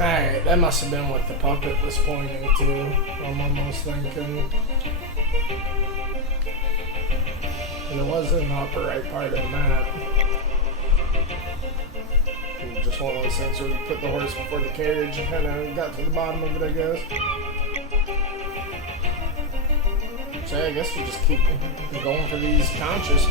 Alright, that must have been what the puppet was pointing to. I'm almost thinking. And it was in the upper right part of the map. And just one of those things where you put the horse before the carriage and kind of got to the bottom of it, I guess. So yeah, I guess we'll just keep going for these conches.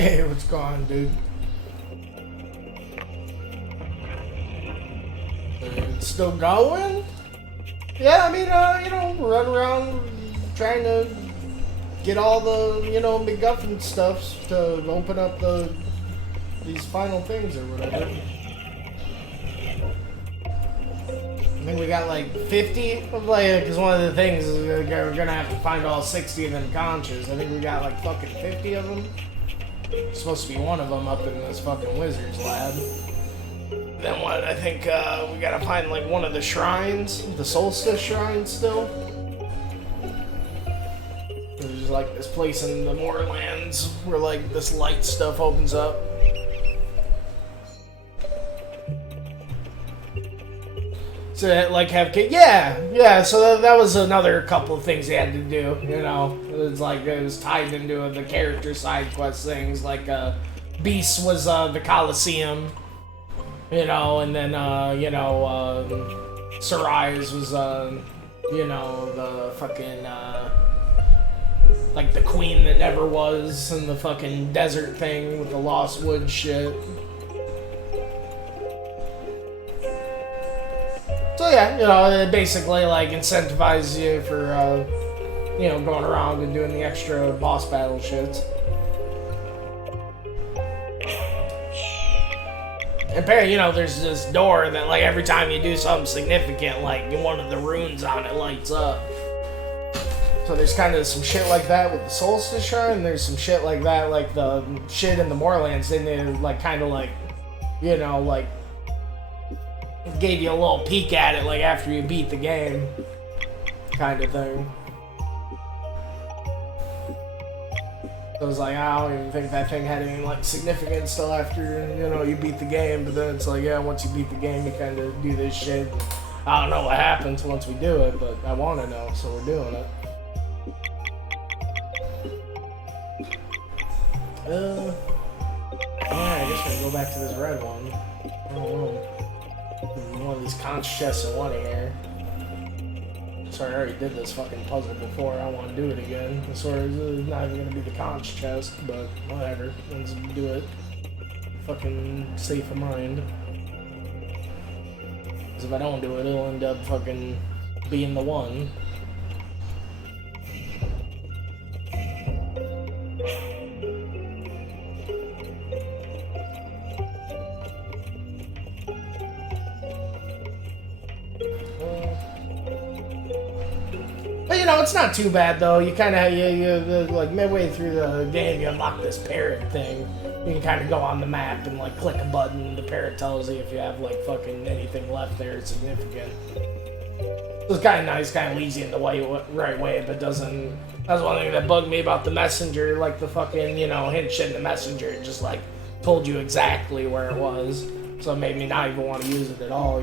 Hey, what's going on, dude? It's still going? Yeah, I mean, run around trying to get all the, MacGuffin stuff to open up these final things or whatever. I think we got like 50 of because one of the things is we're gonna have to find all 60 of them conches. I think we got like fucking 50 of them. There's supposed to be one of them up in this fucking wizard's lab. Then what? I think we gotta find like one of the shrines, the solstice shrine still. There's like this place in the Moorlands where like this light stuff opens up. So that, like, yeah. So that was another couple of things he had to do. It was tied into the character side quest things. Like, Beast was the Colosseum, and then Sarais was the fucking like the queen that never was, and the fucking desert thing with the Lost Woods shit. So yeah, it basically like incentivizes you for, going around and doing the extra boss battle shits. And apparently, there's this door that like every time you do something significant, like one of the runes on it lights up. So there's kind of some shit like that with the Solstice Shrine. There's some shit like that, like the shit in the Moorlands. They gave you a little peek at it, like, after you beat the game, kind of thing. So I was like, I don't even think that thing had any, like, significance till after, you beat the game, but then it's like, yeah, once you beat the game, you kind of do this shit. I don't know what happens once we do it, but I want to know, so we're doing it. Yeah, I guess we're gonna go back to this red one. I don't know. One of these conch chests in one here. Sorry, I already did this fucking puzzle before. I want to do it again. It's not even gonna be the conch chest, but whatever. Let's do it. Fucking safe of mind. Because if I don't do it, it'll end up fucking being the one. But it's not too bad though. You kind of like midway through the game, you unlock this parrot thing. You can kind of go on the map and like click a button, and the parrot tells you if you have like fucking anything left there significant. So it's kind of nice, kind of leads you in the right way, but doesn't. That's one thing that bugged me about the messenger, like the fucking hint shit in the messenger. It just like told you exactly where it was, so it made me not even want to use it at all.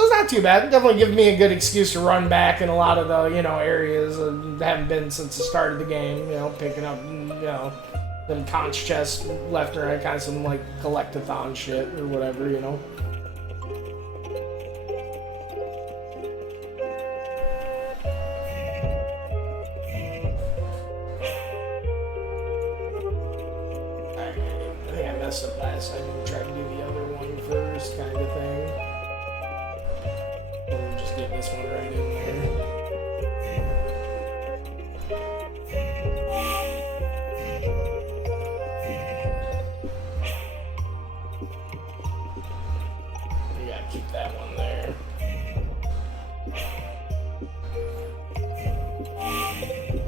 It's not too bad. It definitely gives me a good excuse to run back in a lot of the, areas that haven't been since the start of the game. Picking up, them conch chests left and right, kind of some, like, collectathon shit or whatever, I think I messed up last time. I tried to do the other one first, kind of thing. And just get this one right in there. You gotta keep that one there.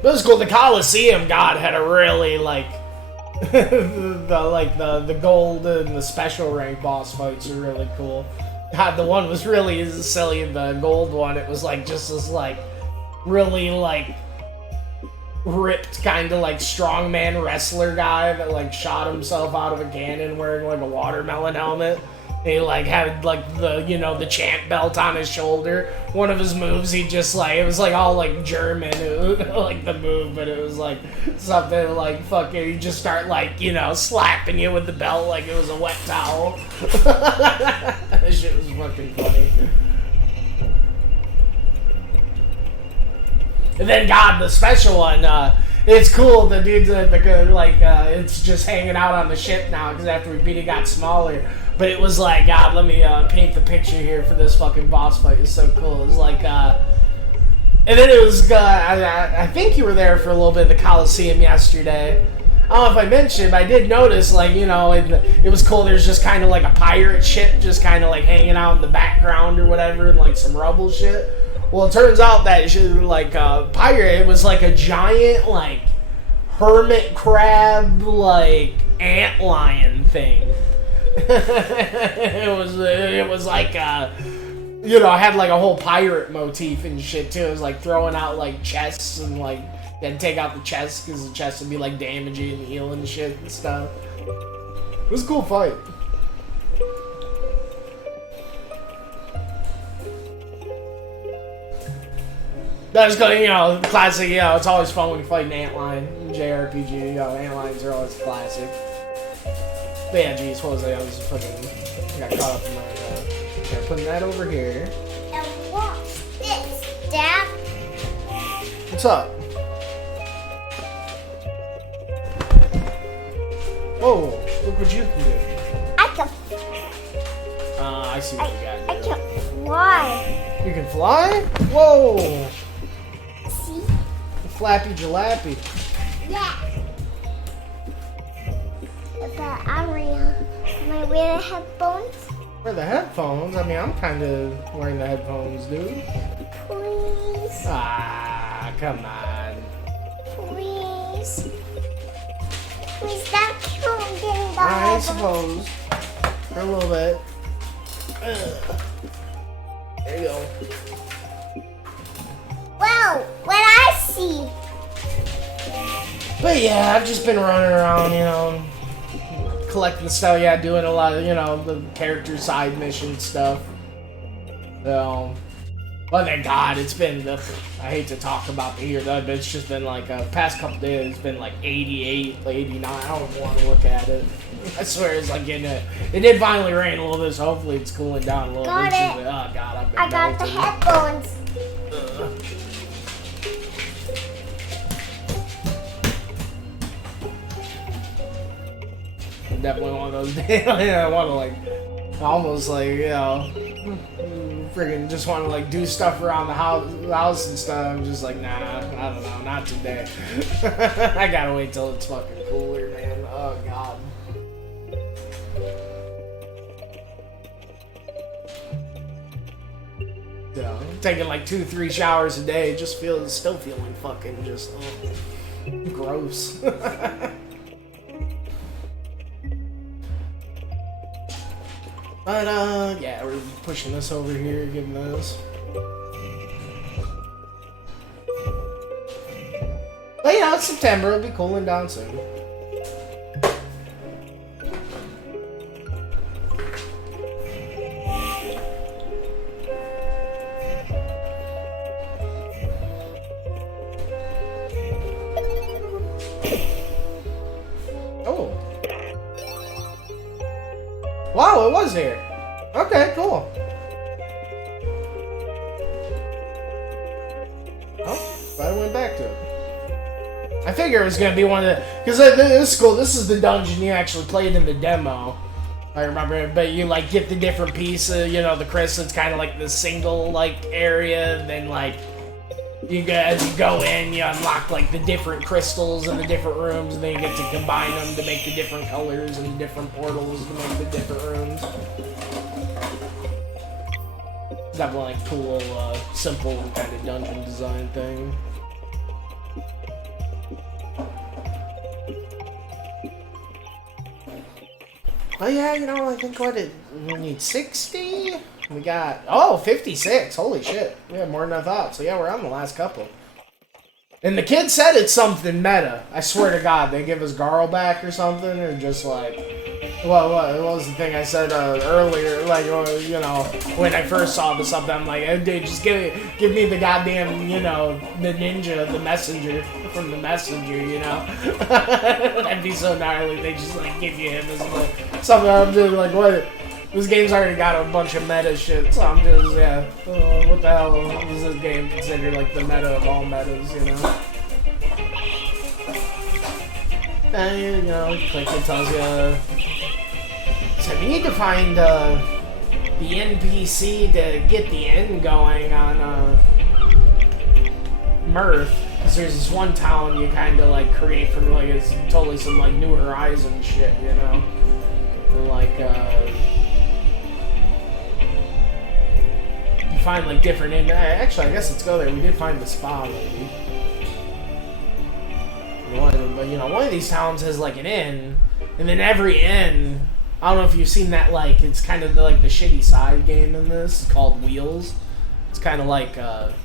But it was cool. The Colosseum God had a really like the gold and the special rank boss fights are really cool. God, the one was really silly. The gold one, it was like just this like really like ripped kind of like strongman wrestler guy that like shot himself out of a cannon wearing like a watermelon helmet. He like had like the the champ belt on his shoulder. One of his moves, he just like it was like all like German, like the move, but it was like something like fucking. You just start like slapping you with the belt like it was a wet towel. That shit was fucking funny. And then, God, the special one, it's cool. The dude's it's just hanging out on the ship now because after we beat it, got smaller. But it was like, God, let me paint the picture here for this fucking boss fight. It's so cool. It was like, and then it was, I think you were there for a little bit at the Coliseum yesterday. I don't know if I mentioned, but I did notice, like, you know, it was cool. There's just kind of like a pirate ship just kind of like hanging out in the background or whatever, and like some rubble shit. Well, it turns out that pirate, it was like a giant, like, hermit crab, like, antlion thing. it was like, you know, I had like a whole pirate motif and shit too. It was like throwing out like chests and like, then take out the chests because the chests would be like damaging and healing shit and stuff. It was a cool fight. That's good, you know, classic, you know, it's always fun when you fight an antlion in JRPG, you know, antlions are always classic. But yeah, geez, what was I was putting, I got caught up in my, putting that over here. And what's this, Dad? What's up? Whoa, look what you can do. I can, I see what you got I there. can fly. You can fly? Whoa! See? Flappy jalappy. Yeah. But I'm real. Am I wearing headphones? Wear the headphones? I mean, I'm kind of wearing the headphones, dude. Please. Ah, come on. Please. Please, that can't get in the I headphones. suppose. For a little bit. There you go. Wow, what I see. But yeah, I've just been running around, you know, collecting stuff. Yeah, doing a lot of, you know, the character side mission stuff. So, but thank God, it's been, I hate to talk about the year, but it's just been like, past couple days, it's been like 88, 89. I don't want to look at it. I swear it's like getting it. It did finally rain a little bit, so hopefully it's cooling down a little Got bit. it. Oh God, I've been I got the melting. headphones. Definitely one of those days. I want to like, almost like, you know, friggin' just want to like do stuff around the house and stuff. I'm just like, nah, I don't know, not today. I gotta wait till it's fucking cooler, man. Oh God. Yeah, I'm taking like 2-3 showers a day. Just still feeling fucking just gross. But, yeah, we're pushing this over here, getting those. But, you know, it's September, it'll be cooling down soon. Oh. Wow, it was here. Okay, cool. Oh, glad I went back to it. I figure it was gonna be one of the, because this is cool. This is the dungeon you actually played in the demo. I remember, but you like get the different pieces. You know, the crystal's kind of like the single like area, and then like as you go in, you unlock like the different crystals in the different rooms, and then you get to combine them to make the different colors and the different portals to make the different rooms. Definitely like cool, simple kind of dungeon design thing. But yeah, you know, I think we need 60? We got, 56. Holy shit. We have more than I thought. So yeah, we're on the last couple. And the kid said it's something meta. I swear to God, they give us Garl back or something, or just like, what was the thing I said earlier? Like, you know, when I first saw this something, I'm like, hey, dude, just give me the goddamn, you know, the ninja, the messenger from the messenger, you know? That'd be so gnarly. They just like give you him as like something. I'm just like, what? This game's already got a bunch of meta shit, so I'm just, yeah. What the hell is this game considered like the meta of all metas, you know? And, you know, click, it tells you. So we need to find the NPC to get the end going on Mirth. Because there's this one town you kind of like create from like, it's totally some like New Horizons shit, you know? And like, you find like different actually, I guess let's go there. We did find the spa maybe. But you know, one of these towns has like an inn, and then every inn, I don't know if you've seen that, like, it's kind of like the shitty side game in this. It's called Wheels. It's kind of like, it's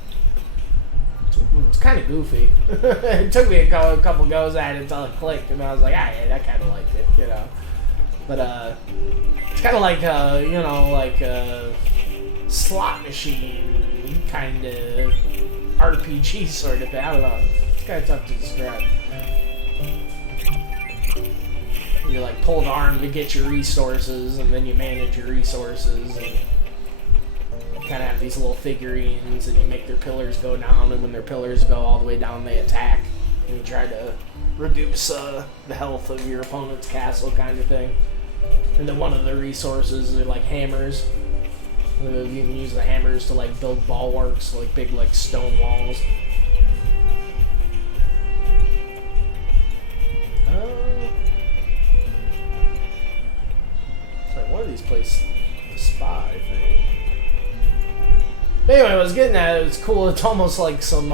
kind of goofy. It took me a couple goes at it until it clicked, and I was like, ah, yeah, I kind of liked it, you know. But, it's kind of like, you know, like a slot machine kind of RPG sort of thing. I don't know. It's kind of tough to describe. You like pull the arm to get your resources, and then you manage your resources, and you kind of have these little figurines, and you make their pillars go down, and when their pillars go all the way down, they attack, and you try to reduce the health of your opponent's castle, kind of thing. And then one of the resources are like hammers. You can use the hammers to like build bulwarks, like big like stone walls. One of these places, the spa, I think. But anyway, I was getting at it. It's cool. It's almost like some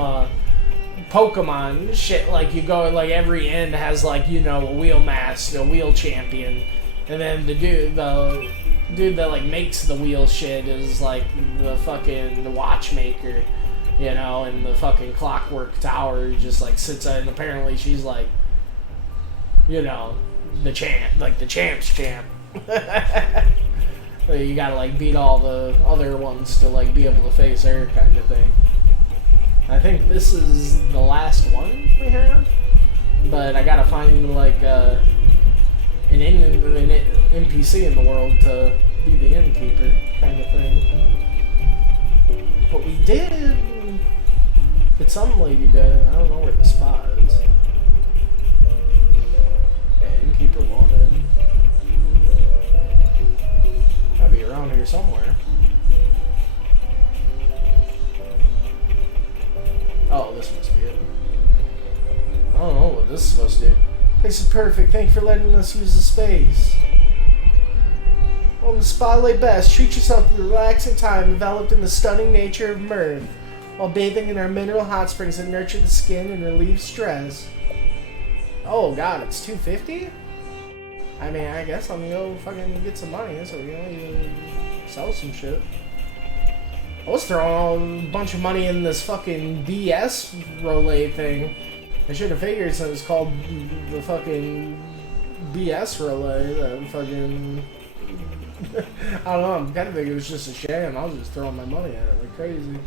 Pokemon shit. Like you go, like every inn has like, you know, a wheel master, a wheel champion, and then the dude that like makes the wheel shit is like the fucking watchmaker, you know, and the fucking clockwork tower just like sits there, and apparently she's like, you know, the champ, like the champ's champ. You gotta like beat all the other ones to like be able to face her, kind of thing. I think this is the last one we have, but I gotta find like an NPC in the world to be the innkeeper, kind of thing. But we did get some lady to, I don't know where the spa is. Yeah, innkeeper wanted. Gotta be around here somewhere. Oh, this must be it. I don't know what this is supposed to do. This is perfect. Thank you for letting us use the space. On the spotlight best, treat yourself to a relaxing time enveloped in the stunning nature of Mirth, while bathing in our mineral hot springs that nurture the skin and relieve stress. Oh god, it's $250? I mean, I guess I'm gonna go fucking get some money, so, you know, you sell some shit. I was throwing a bunch of money in this fucking BS relay thing. I should have figured since it's called the fucking BS relay that fucking... I don't know, I'm kind of thinking it was just a sham. I was just throwing my money at it like crazy.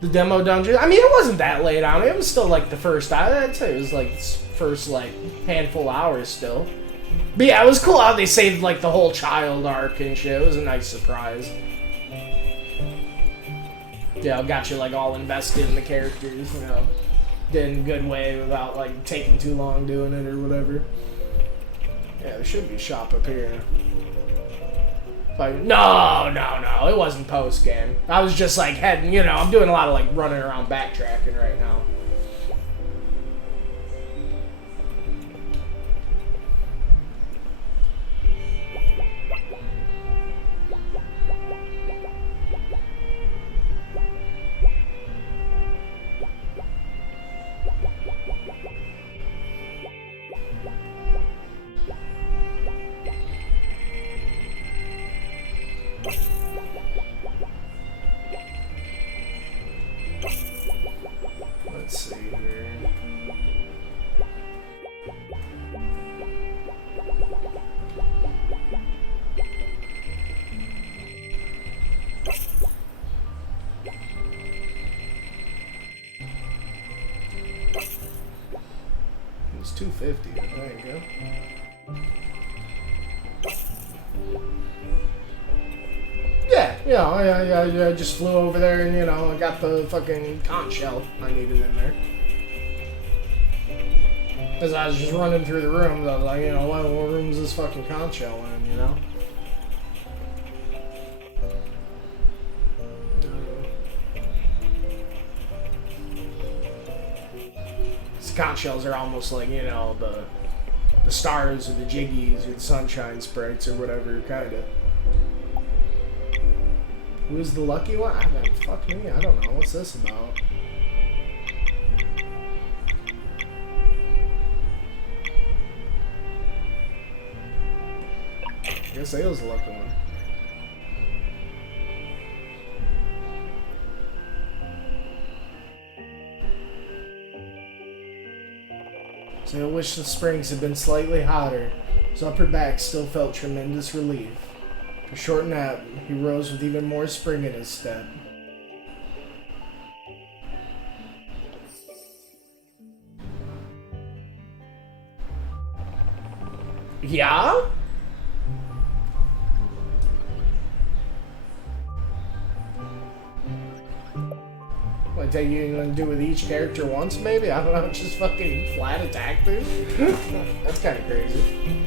The demo dungeon, I mean, it wasn't that late on it. It was still like the first, I'd say it was like first like handful of hours still. But yeah, it was cool how they saved like the whole child arc and shit. It was a nice surprise. Yeah, it got you like all invested in the characters, you know. Did in a good way without like taking too long doing it or whatever. Yeah, there should be a shop up here. Like, no, it wasn't post-game. I was just like heading, you know, I'm doing a lot of like running around backtracking right now. 50. There you go. Yeah, you know, I just flew over there and, you know, I got the fucking conch shell I needed in there. As I was just running through the rooms, I was like, you know, what room is this fucking conch shell in, you know? These conch shells are almost like, you know, the stars or the jiggies or the sunshine sprites or whatever, kinda. Who's the lucky one? I mean, fuck me, I don't know. What's this about? I guess Ale's the lucky one. So I wish the springs had been slightly hotter. His upper back still felt tremendous relief. For a short nap, he rose with even more spring in his step. Yeah? What, take you gonna do with each character once, maybe? I don't know, just fucking flat attack through? That's kind of crazy.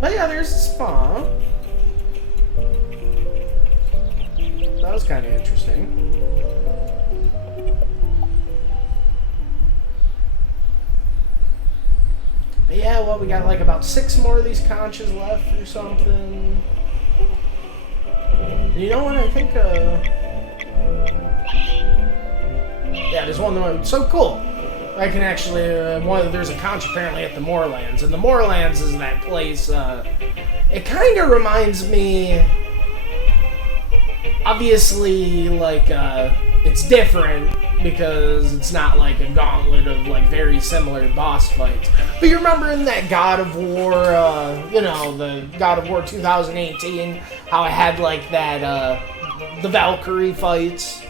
But yeah, there's a spa. That was kind of interesting. But yeah, well, we got like about 6 more of these conches left or something. And you know what? I think, yeah, there's one that so cool. I can actually, there's a conch apparently at the Moorlands, and the Moorlands is that place, it kind of reminds me, obviously, like, it's different, because it's not like a gauntlet of, like, very similar boss fights. But you remember in that God of War, you know, the God of War 2018, how it had, like, that, the Valkyrie fights?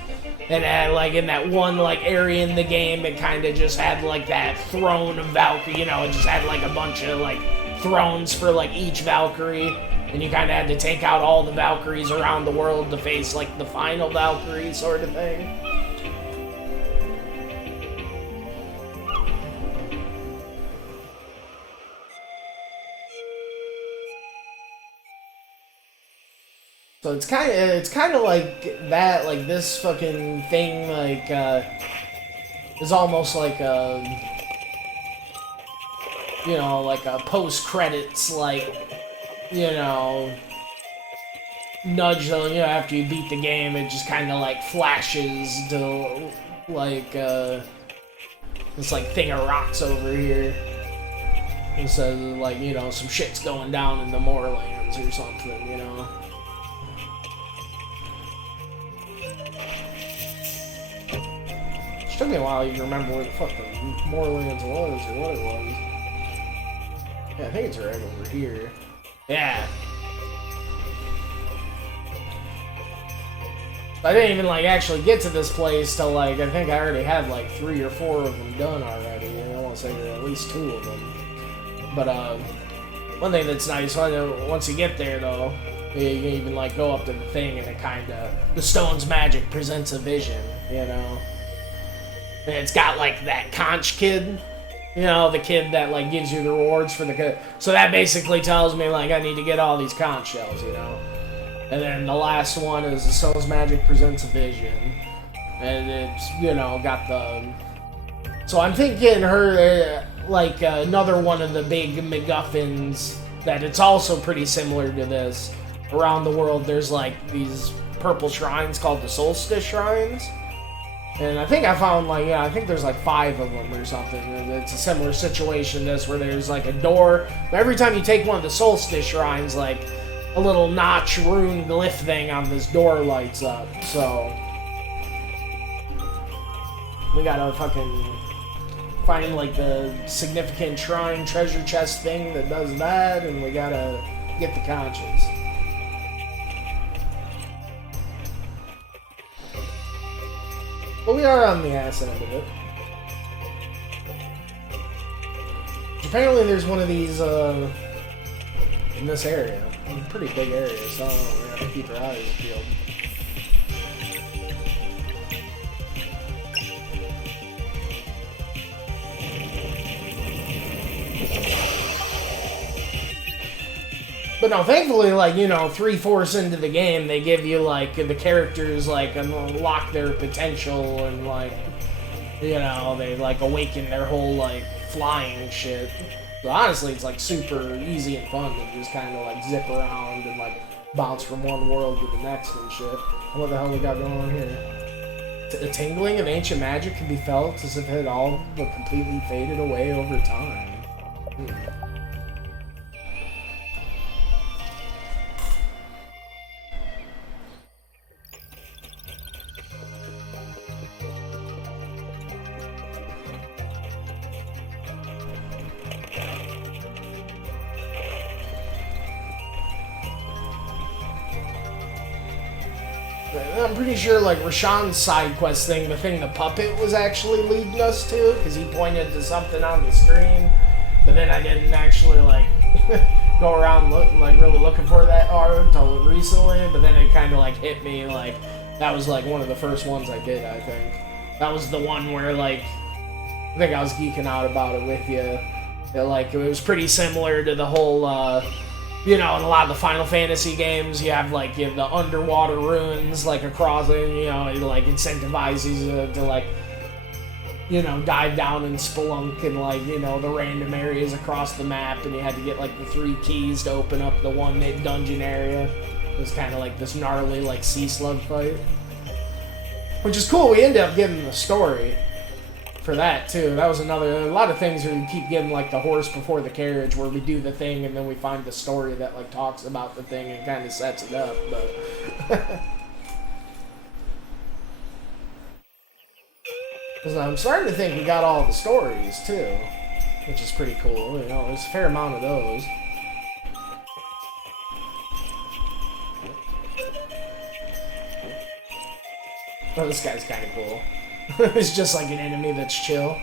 And like in that one like area in the game, it kind of just had like that throne of Valkyrie. You know, it just had like a bunch of like thrones for like each Valkyrie, and you kind of had to take out all the Valkyries around the world to face like the final Valkyrie sort of thing. So it's kind of like that, like this fucking thing, like, is almost like a, you know, like a post-credits, like, you know, nudge, you know, after you beat the game, it just kind of, like, flashes to, like, this, like, thing of rocks over here. It says, like, you know, some shit's going down in the Moorlands or something, you know. It took me a while to even remember where the fuck the Moorlands was or what it was. Yeah, I think it's right over here. Yeah. I didn't even like actually get to this place till like I think I already had like 3 or 4 of them done already. I want to say there are at least 2 of them. But one thing that's nice, once you get there though, you can even like go up to the thing and it kind of the stone's magic presents a vision, you know. And it's got like that conch kid, you know, the kid that like gives you the rewards for the. So that basically tells me like I need to get all these conch shells, you know. And then the last one is the stone's magic presents a vision, and it's, you know, got the. So I'm thinking her like another one of the big MacGuffins that it's also pretty similar to this. Around the world, there's like these purple shrines called the Solstice Shrines. And I think I found like, yeah, I think there's like 5 of them or something. It's a similar situation to this where there's like a door. But every time you take one of the Solstice Shrines, like a little notch rune glyph thing on this door lights up. So we gotta fucking find like the significant shrine treasure chest thing that does that, and we gotta get the conches. But we are on the ass end of it. Apparently there's one of these, in this area. A pretty big area, so we have to keep our eyes peeled. But no, thankfully, like, you know, 3/4 into the game, they give you, like, the characters, like, unlock their potential and, like, you know, they, like, awaken their whole, like, flying shit. So honestly, it's, like, super easy and fun to just kind of, like, zip around and, like, bounce from one world to the next and shit. What the hell we got going on here? The tingling of ancient magic can be felt as if it had all but completely faded away over time. I'm pretty sure, like, Rashawn's side quest thing, the thing the puppet was actually leading us to, because he pointed to something on the screen, but then I didn't actually, like, go around really looking for that art until recently, but then it kind of, like, hit me, like, that was, like, one of the first ones I did, I think. That was the one where, like, I think I was geeking out about it with you. That, like, it was pretty similar to the whole, you know, in a lot of the Final Fantasy games, you have, like, you have the underwater ruins, like, across it, you know, it, like, incentivizes you to, like, you know, dive down and spelunk in, like, you know, the random areas across the map, and you had to get, like, the 3 keys to open up the one dungeon area. It was kind of like this gnarly, like, sea slug fight. Which is cool, we ended up getting the story for that, too. That was a lot of things where we keep getting, like, the horse before the carriage, where we do the thing and then we find the story that, like, talks about the thing and kind of sets it up, but... Because I'm starting to think we got all the stories, too, which is pretty cool. You know, there's a fair amount of those. Oh, this guy's kind of cool. It's just like an enemy that's chill.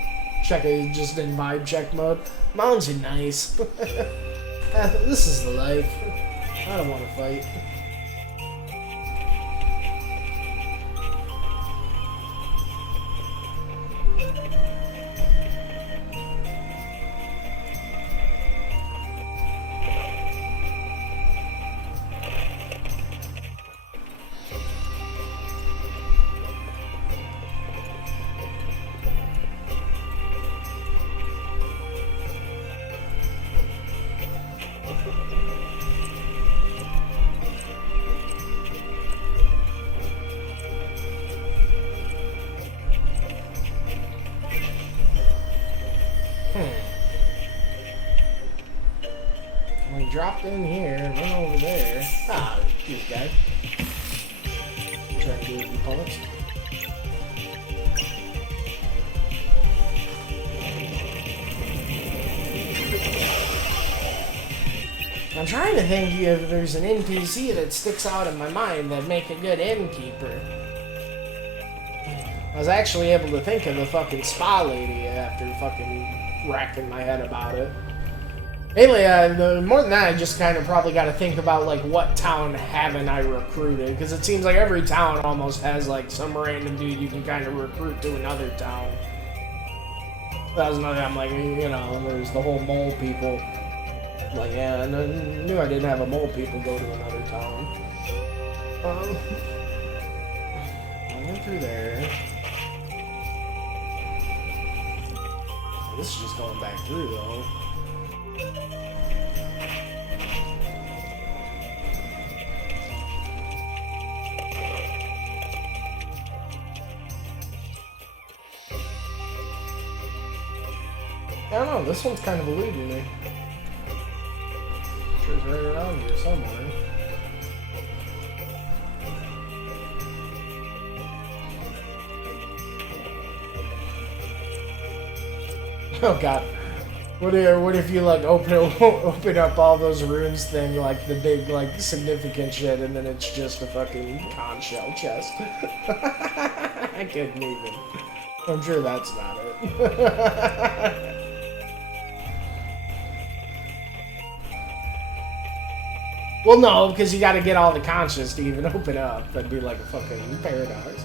Check it, just in vibe check mode. Mountains are nice. This is the life. I don't want to fight. Dropped in here and run over there. Ah, cute guy. Trying to do his opponents. I'm trying to think if there's an NPC that sticks out in my mind that'd make a good innkeeper. I was actually able to think of the fucking spa lady after fucking racking my head about it. Anyway, more than that, I just kind of probably got to think about, like, what town haven't I recruited? Because it seems like every town almost has, like, some random dude you can kind of recruit to another town. That was another, I'm like, you know, there's the whole mole people. Like, yeah, I knew I didn't have a mole people go to another town. I went through there. This is just going back through, though. I don't know, this one's kind of eluding me. Sure it's right around here somewhere. Oh god. What if you like open up all those runes thing, like the big like significant shit, and then it's just a fucking conch shell chest? I couldn't even. I'm sure that's not it. Well, no, because you got to get all the conches to even open up. That'd be like a fucking paradox.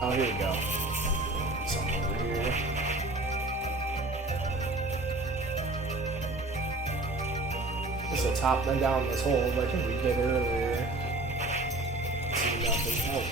Oh, here we go. Something over here. This will top them down this hole, but I think we did earlier. See nothing. Oh.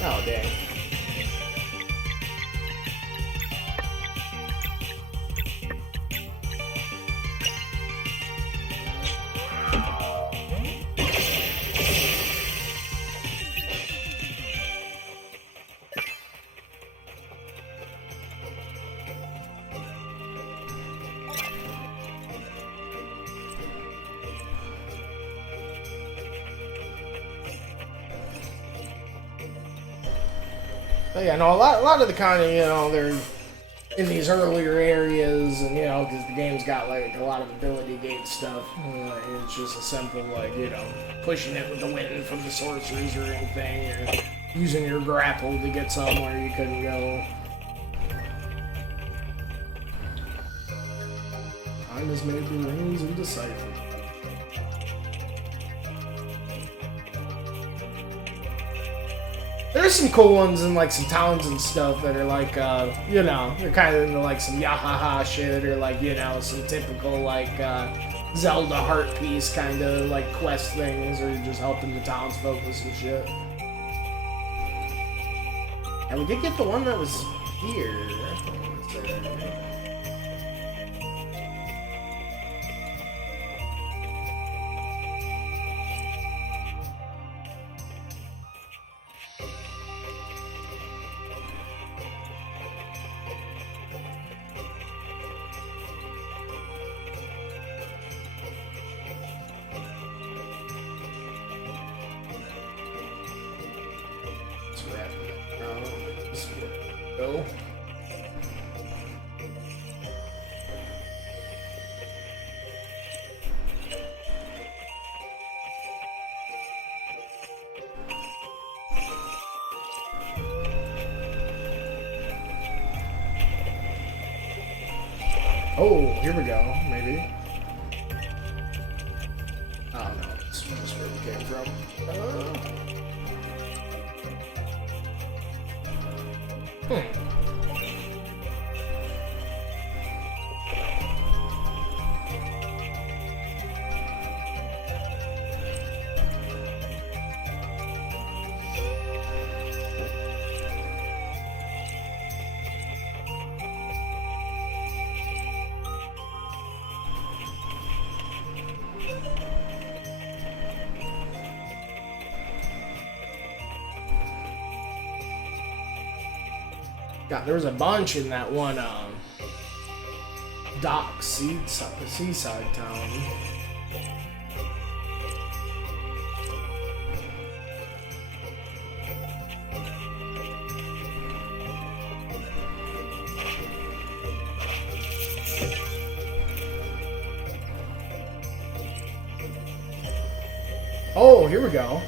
Oh, dang. But yeah, no, a lot of the kind of, you know, they're in these earlier areas, and, you know, because the game's got, like, a lot of ability gate stuff. It's just a simple, like, you know, pushing it with the wind from the sorceries or anything, or using your grapple to get somewhere you couldn't go. Time has made the runes indecipherable. There's some cool ones in like some towns and stuff that are like, you know, they're kind of into like some yahaha shit, or like, you know, some typical like Zelda heart piece kind of like quest things, or just helping the townsfolk with some shit. And we did get the one that was here. Go. Oh, here we go, maybe. Oh no, this is just where we came from. God, there was a bunch in that one dock seaside town. Oh, here we go.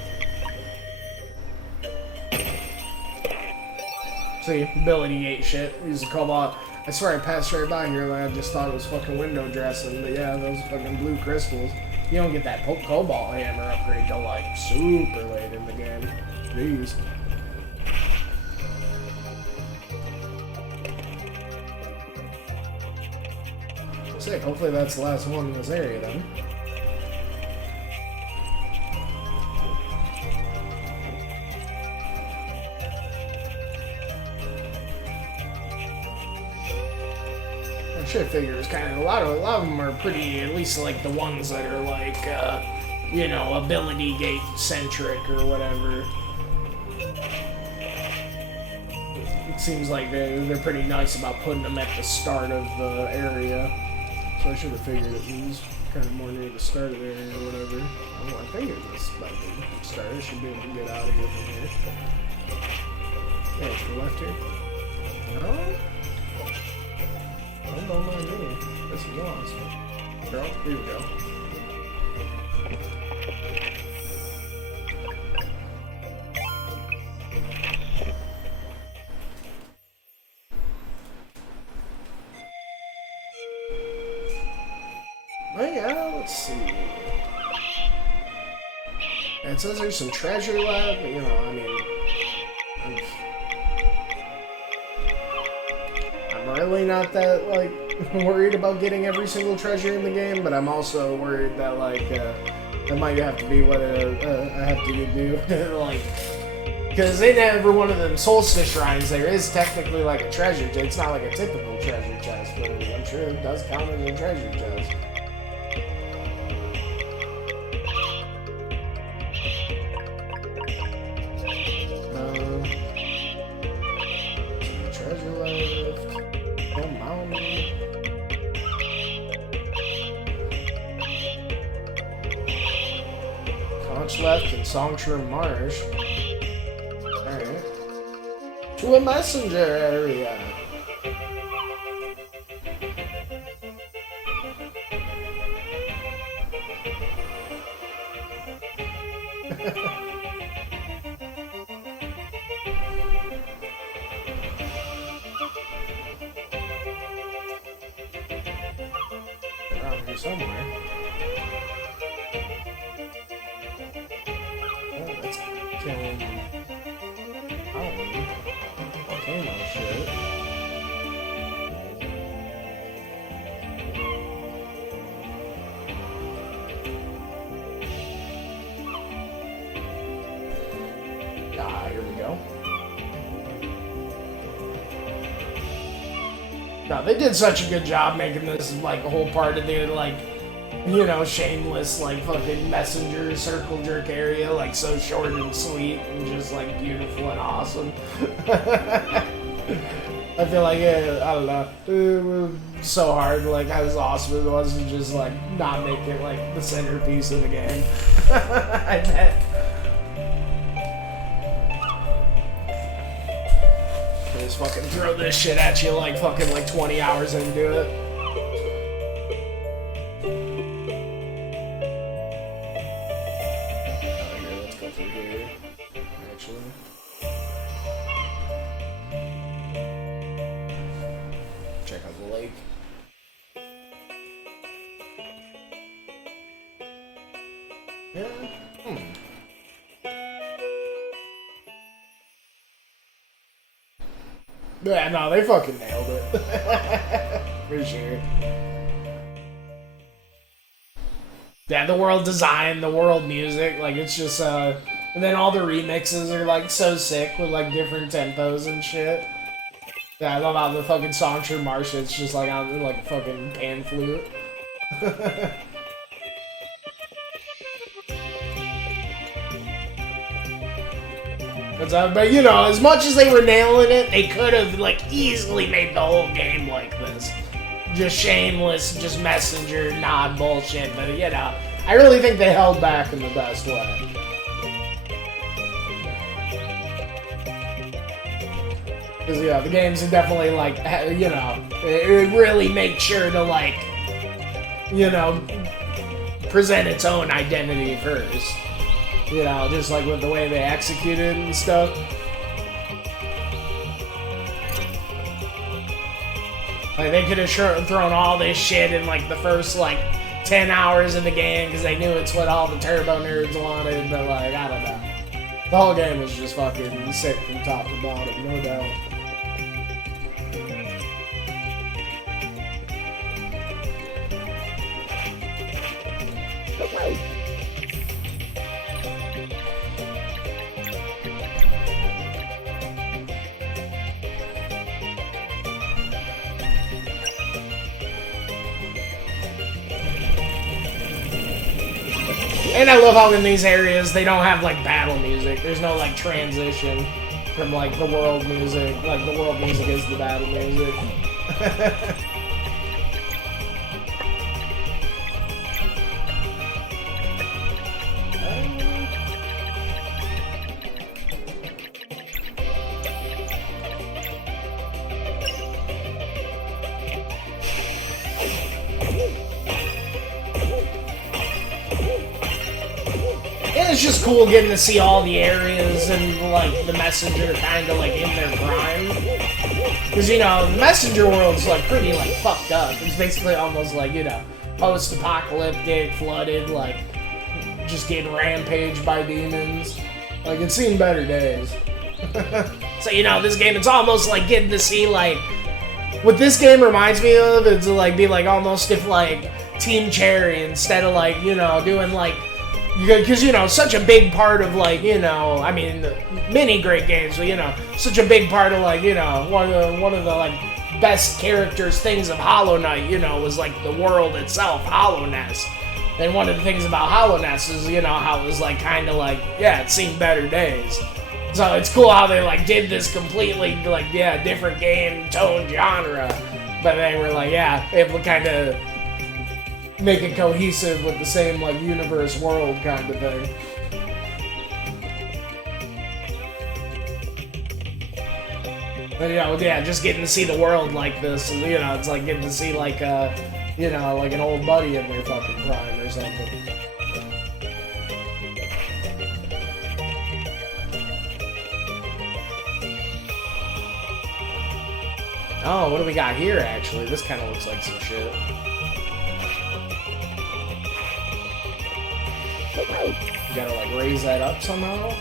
See, ability gate shit. Use the cobalt. I swear I passed right by here and I just thought it was fucking window dressing, but yeah, those fucking blue crystals. You don't get that cobalt hammer upgrade till like super late in the game. Jeez. Sick. Hopefully that's the last one in this area then. I should figure it's kind of a lot of them are pretty, at least like the ones that are like you know, ability gate centric or whatever. It seems like they're pretty nice about putting them at the start of the area. So I should have figured it was kind of more near the start of the area or whatever. Oh, I think it was like the start. I should be able to get out of here from here. Yeah, to the left here. No? Oh, don't mind me. This is awesome. Girl, here we go. Oh yeah, let's see. And it says there's some treasure left, but you know, I mean, I'm really not that, like, worried about getting every single treasure in the game, but I'm also worried that, like, that might have to be what I have to do, like, because in every one of them solstice shrines there is technically, like, a treasure chest. It's not like a typical treasure chest, but I'm sure it does count as a treasure chest. Treasure left. Oh, mountain. Conch left in Songshire Marsh. Alright. To a messenger area. Around here somewhere. Oh, that's killing volcano shit. Ah, here we go. No, they did such a good job making this like a whole part of the like, you know, shameless like fucking messenger circle jerk area, like so short and sweet and just like beautiful and awesome. I feel like, yeah, I don't know, it was so hard, like how awesome it was to just like not make it like the centerpiece of the game. I bet. Just fucking throw this shit at you like fucking like 20 hours into it. Let's go through here, actually. Check out the lake. Yeah. Yeah, no, they fucking nailed it. For sure. Yeah, the world design, the world music, like, it's just, and then all the remixes are, like, so sick with, like, different tempos and shit. Yeah, I love how the fucking Songshire Marsh, it's just, like, on, like, a fucking pan flute. But, you know, as much as they were nailing it, they could have, like, easily made the whole game like this. Just shameless, just messenger, nod bullshit, but, you know, I really think they held back in the best way. Because, yeah, the games are definitely, like, you know, it really makes sure to, like, you know, present its own identity first. You know, just like with the way they executed and stuff. Like, they could have thrown all this shit in, like, the first, like, 10 hours in the game because they knew it's what all the turbo nerds wanted, but like, I don't know. The whole game was just fucking sick from top to bottom, no doubt. And I love how in these areas they don't have like battle music. There's no like transition from like the world music. Like the world music is the battle music. It's just cool getting to see all the areas and like the messenger kind of like in their prime, because you know the messenger world's like pretty like fucked up. It's basically almost like, you know, post-apocalyptic, flooded, like just getting rampaged by demons. Like it's seen better days. So you know this game, it's almost like getting to see like what this game reminds me of. It's like be like almost if like Team Cherry, instead of like, you know, doing like, because, you know, such a big part of, like, you know, I mean, many great games, but, you know, such a big part of, like, you know, one of the, like, best characters, things of Hollow Knight, you know, was, like, the world itself, Hallownest. And one of the things about Hallownest is, you know, how it was, like, kind of, like, yeah, it's seen better days. So it's cool how they, like, did this completely, like, yeah, different game, tone, genre. But they were, like, yeah, able to kind of make it cohesive with the same, like, universe world kind of thing. But, you know, yeah, just getting to see the world like this, you know, it's like getting to see, like, you know, like an old buddy in their fucking prime or something. Oh, what do we got here, actually? This kind of looks like some shit. You gotta, like, raise that up somehow?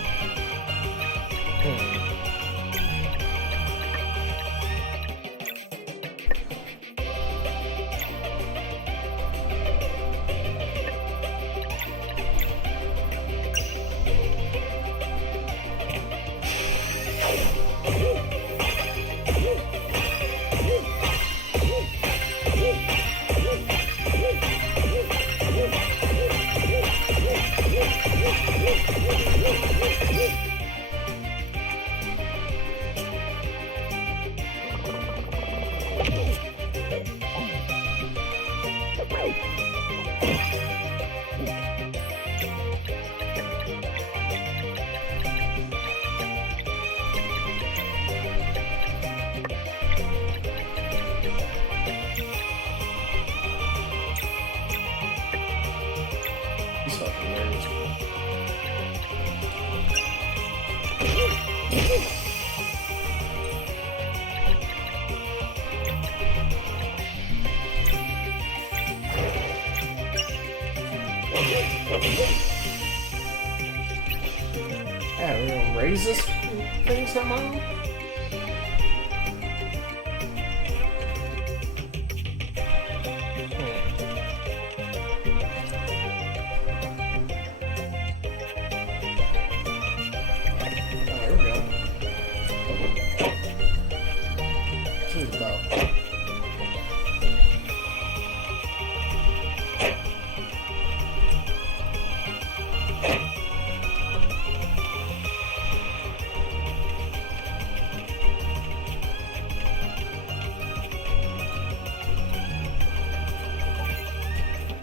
Yeah, we're gonna raise this thing somehow?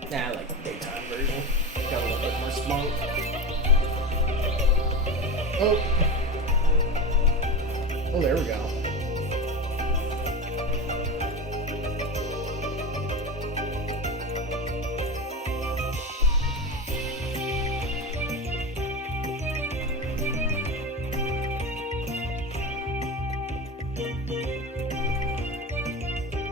Nah, I like the daytime version. Got a little bit more smoke. Oh. Oh, there we go.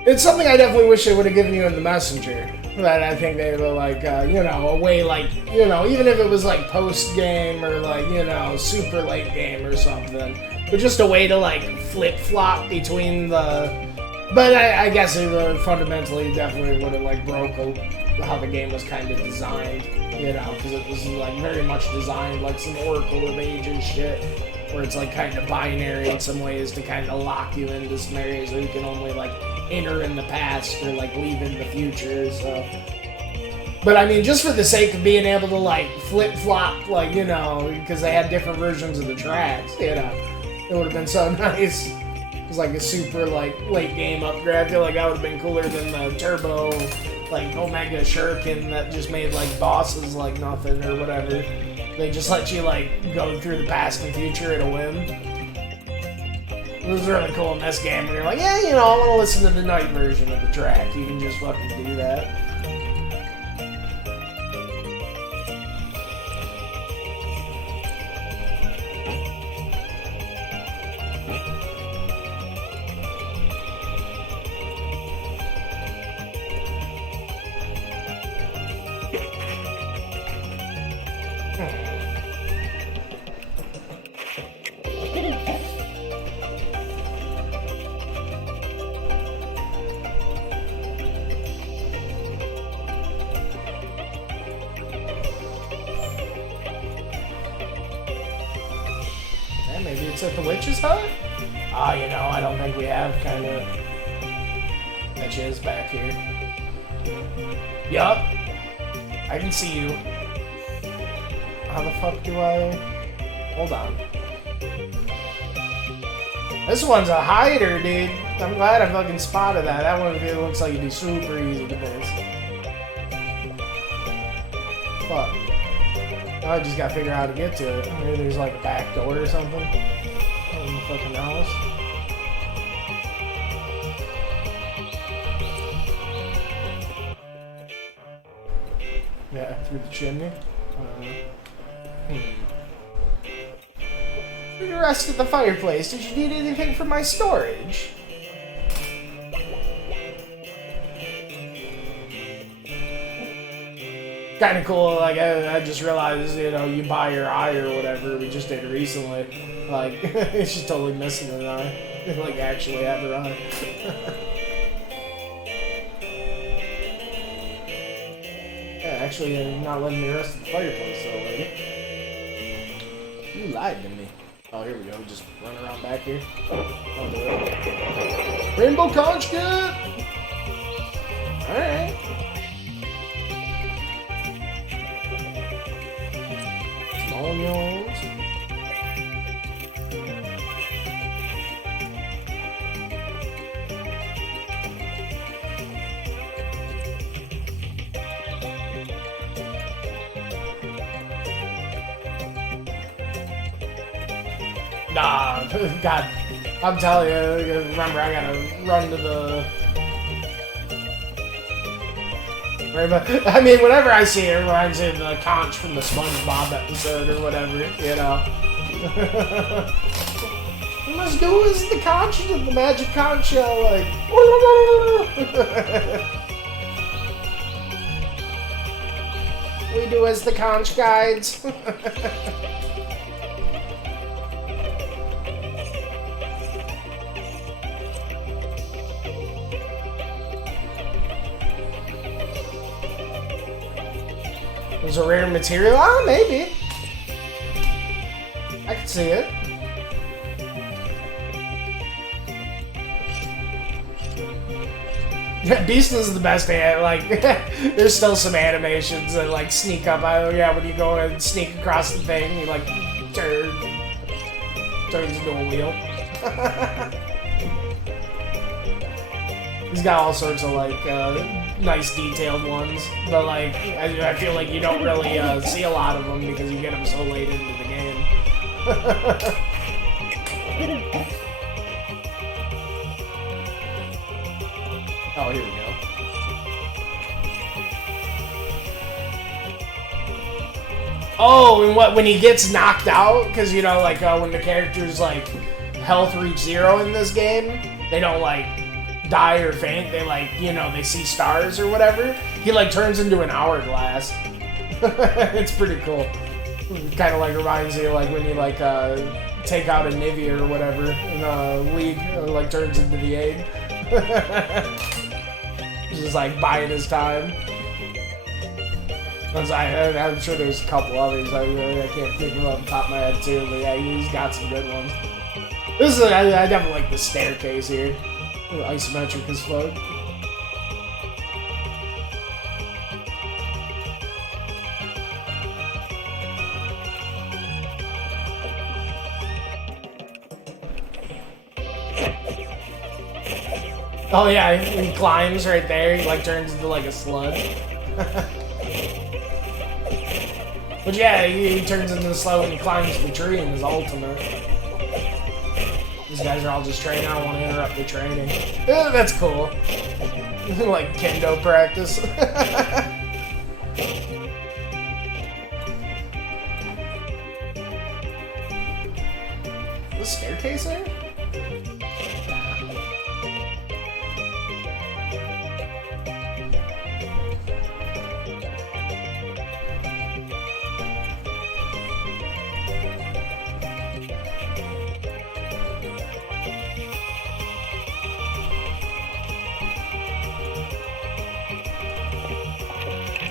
It's something I definitely wish they would have given you in the messenger. That I think they were like, you know, a way like, you know, even if it was like post game or like, you know, super late game or something, but just a way to like flip flop between the. But I guess it would fundamentally definitely would have like broke how the game was kind of designed, you know, because it was like very much designed like some Oracle of Ages shit, where it's like kind of binary in some ways to kind of lock you into some areas where you can only like enter in the past or like leave in the future. So, but I mean, just for the sake of being able to like flip flop, like, you know, because they had different versions of the tracks, you know, it would have been so nice. It was like a super like late game upgrade. I feel like that would have been cooler than the Turbo like Omega Shuriken that just made like bosses like nothing or whatever. They just let you like go through the past and future at a whim. It was really cool in this game when you're like, yeah, you know, I want to listen to the night version of the track. You can just fucking do that. Maybe it's at the witch's hut? Ah, you know, I don't think we have kind of. That she is back here. Yup. I can see you. How the fuck do I. Hold on. This one's a hider, dude. I'm glad I fucking spotted that. That one looks like it'd be super easy to miss. Fuck. Now I just gotta figure out how to get to it. Maybe there's like a back door or something. In the fucking house. Yeah, through the chimney. For the rest of the fireplace, did you need anything from my storage? Kind of cool, like, I just realized, you know, you buy your eye or whatever, we just did recently. Like, she's totally missing an eye. Like, actually have her eye. Yeah, actually, you're not letting me rest at the fireplace, though, lady. You lied to me. Oh, here we go, just run around back here. I'll do it. Rainbow conch good! Alright. Onions. Nah, God, I'm telling you, remember I gotta run to the... I mean, whenever I see it, it reminds me of the conch from the SpongeBob episode or whatever, you know. You must do as the conch of the magic conch shell, like... We do as the conch guides. Was a rare material? Oh, maybe. I can see it. Beast is the best thing. Like, there's still some animations that like sneak up. Yeah, when you go and sneak across the thing, you like turns into a wheel. He's got all sorts of like nice detailed ones, but like I feel like you don't really see a lot of them because you get them so late into the game. Oh, here we go. Oh, and when he gets knocked out, because you know, like when the character's like health reach 0 in this game, they don't like die or faint, they like, you know, they see stars or whatever, he like turns into an hourglass. It's pretty cool. Kind of like reminds you like when you like take out a Nivea or whatever in a league, or like turns into the egg. Just like buying his time. I'm sure there's a couple others. I can't think of them off the top of my head too, but yeah, he's got some good ones. This is I definitely like the staircase here. Isometric as fuck. Oh yeah, he climbs right there. He like turns into like a sludge. But yeah, he turns into the slug when he climbs the tree in his ultimate. These guys are all just training. I don't want to interrupt the training. Yeah, that's cool. Like kendo practice. The staircase there?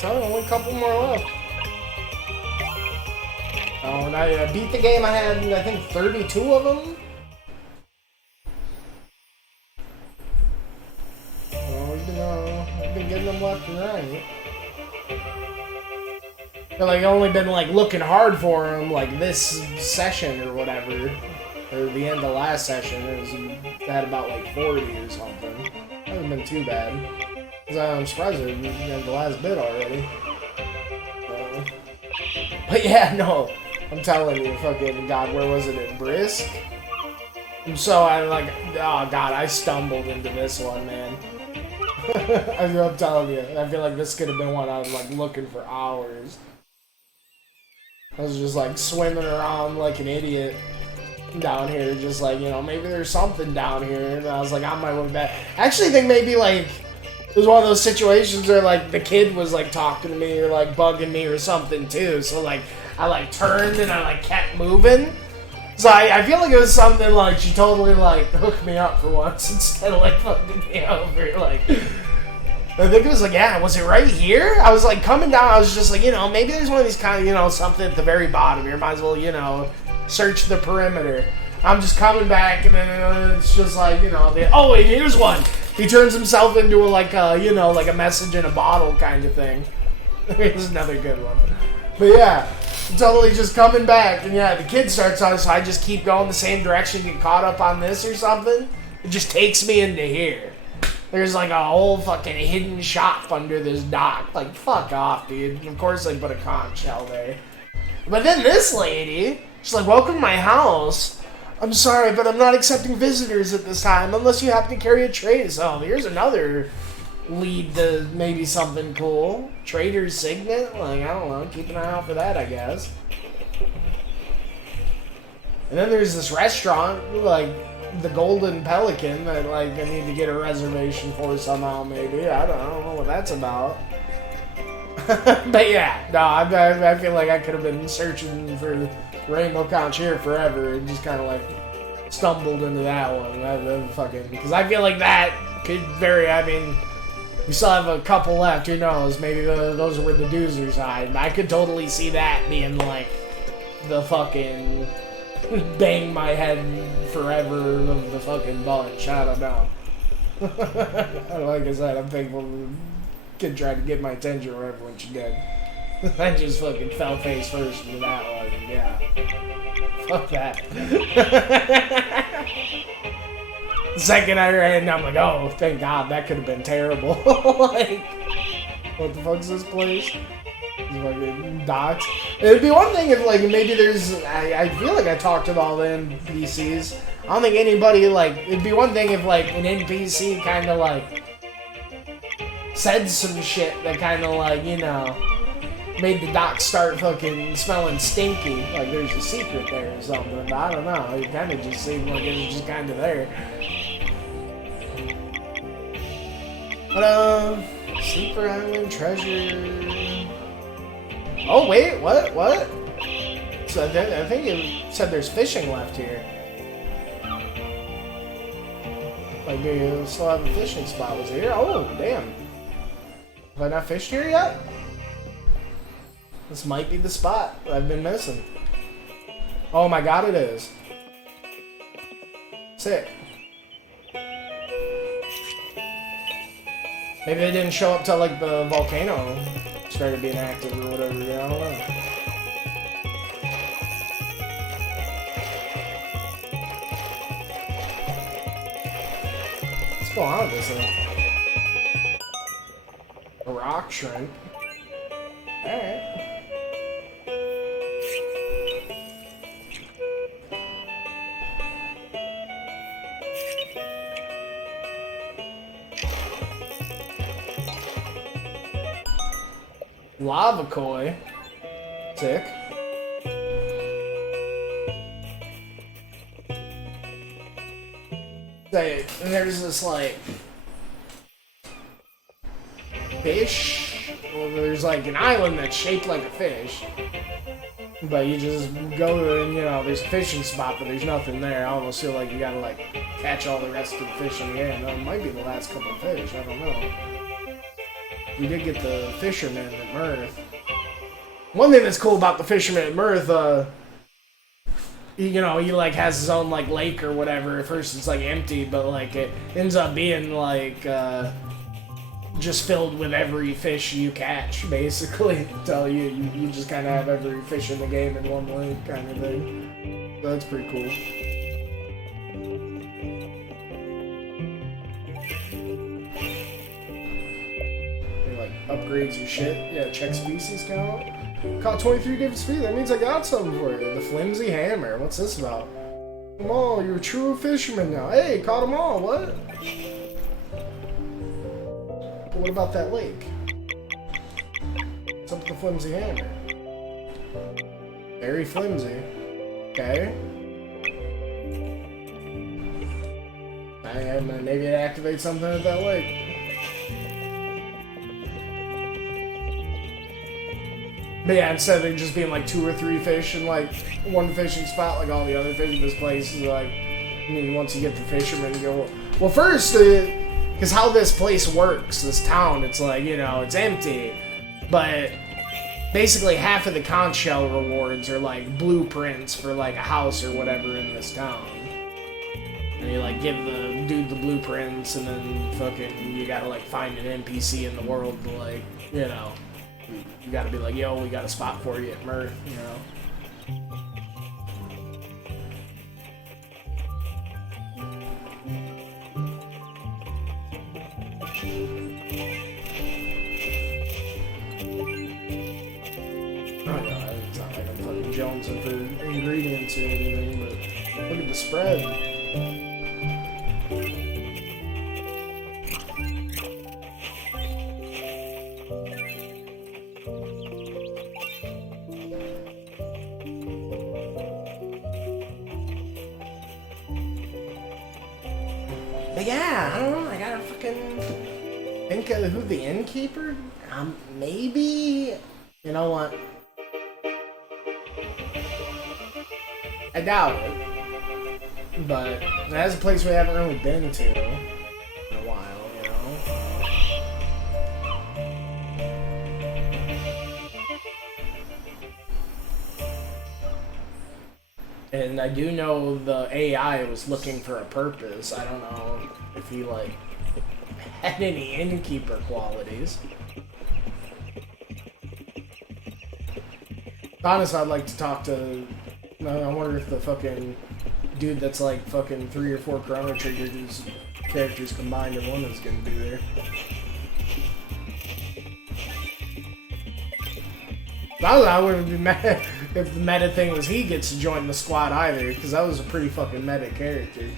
Only a couple more left. Oh, and I beat the game. I had, I think, 32 of them. Oh, I've been getting them left and right. But like, only been like looking hard for them, like this session or whatever, or the end of last session. It was had about like 40 or something. Hasn't been too bad. I'm surprised it was the last bit already. But yeah, no. I'm telling you, fucking God, where was it? At Brisk? And so I like, oh God, I stumbled into this one, man. I'm telling you, I feel like this could have been one I was like looking for hours. I was just like swimming around like an idiot down here, just like, you know, maybe there's something down here. And I was like on my way back. I actually think maybe like it was one of those situations where like the kid was like talking to me or like bugging me or something too. So like I like turned and I like kept moving. So I feel like it was something like she totally like hooked me up for once instead of like fucking me over. Like I think it was like, yeah, was it right here? I was like coming down. I was just like, you know, maybe there's one of these kind of, you know, something at the very bottom here. Might as well, you know, search the perimeter. I'm just coming back and then it's just like, you know, oh wait, here's one. He turns himself into a, like a, you know, like a message in a bottle kind of thing. Here's another good one. But yeah, totally just coming back. And yeah, the kid starts on, so I just keep going the same direction, get caught up on this or something. It just takes me into here. There's like a whole fucking hidden shop under this dock. Like, fuck off, dude. And of course they put a conch shell there. But then this lady, she's like, welcome to my house. I'm sorry, but I'm not accepting visitors at this time unless you happen to carry a tray. So here's another lead to maybe something cool. Trader's Signet? Like, I don't know. Keep an eye out for that, I guess. And then there's this restaurant, like the Golden Pelican, that like I need to get a reservation for somehow, maybe. I don't know what that's about. But yeah, no, I feel like I could have been searching for Rainbow Conch here forever and just kind of like stumbled into that one. That fucking, because I feel like that could vary. I mean, we still have a couple left. Who knows? Maybe those are where the doozers hide. I could totally see that being like the fucking bang my head forever of the fucking bunch. I don't know. Like I said, I'm thankful the kid tried to get my attention wherever when she did. I just fucking fell face first into that one. Yeah. Fuck that. The second I ran, I'm like, oh, thank God, that could have been terrible. Like, what the fuck's this place? Fucking docks. It'd be one thing if, like, maybe there's, I feel like I talked to all the NPCs. I don't think anybody, like, it'd be one thing if, like, an NPC kind of, like, said some shit that kind of, like, you know, made the dock start fucking smelling stinky. Like, there's a secret there or something. But I don't know. It kind of just seemed like it was just kind of there. But, Sleeper Island treasure. Oh, wait, what? So I think it said there's fishing left here. Like, maybe we still have a fishing spot. Was it here? Oh, damn. Have I not fished here yet? This might be the spot I've been missing. Oh my god, it is. Sick. Maybe they didn't show up till like the volcano started being active or whatever. I don't know. What's going on with this thing? A rock shrimp. Alright. Lava koi. Sick. Say, and there's this like fish. Well, there's like an island that's shaped like a fish. But you just go and, you know, there's a fishing spot, but there's nothing there. I almost feel like you gotta like catch all the rest of the fish in the air. And that might be the last couple of fish, I don't know. We did get the fisherman at Mirth. One thing that's cool about the fisherman at Mirth, you know, he like has his own like lake or whatever. At first it's like empty, but like it ends up being like just filled with every fish you catch, basically. Tell you just kind of have every fish in the game in one lake, kind of thing. So that's pretty cool. Upgrades your shit. Yeah, check species count. Caught 23 different species. That means I got something for you. The flimsy hammer. What's this about? Come on, you're a true fisherman now. Hey, caught them all. What? But what about that lake? What's up with the flimsy hammer? Very flimsy. Okay. Maybe it activates something at that lake. But yeah, instead of there just being like 2 or 3 fish in like one fishing spot, like all the other fish in this place is like, I mean, once you get the fishermen, you go, well, first, because how this place works, this town, it's like, you know, it's empty, but basically half of the conch shell rewards are like blueprints for like a house or whatever in this town. And you like give the dude the blueprints, and then fucking you gotta like find an NPC in the world to like, you know. You gotta be like, yo, we got a spot for you at Mirth, you know? Oh god, it's not like I'm fucking jonesing for ingredients or anything, but look at the spread. But yeah, I don't know, I gotta fucking think of who the innkeeper? Maybe? You know what? I doubt it. But that's a place we haven't really been to in a while, you know? And I do know the AI was looking for a purpose. I don't know if he, like, had any innkeeper qualities. Honestly, I'd like to talk to... I wonder if the fucking dude that's like fucking 3 or 4 Chrono Trigger's characters combined in one is gonna be there. I wouldn't be mad if the meta thing was he gets to join the squad either, because that was a pretty fucking meta character.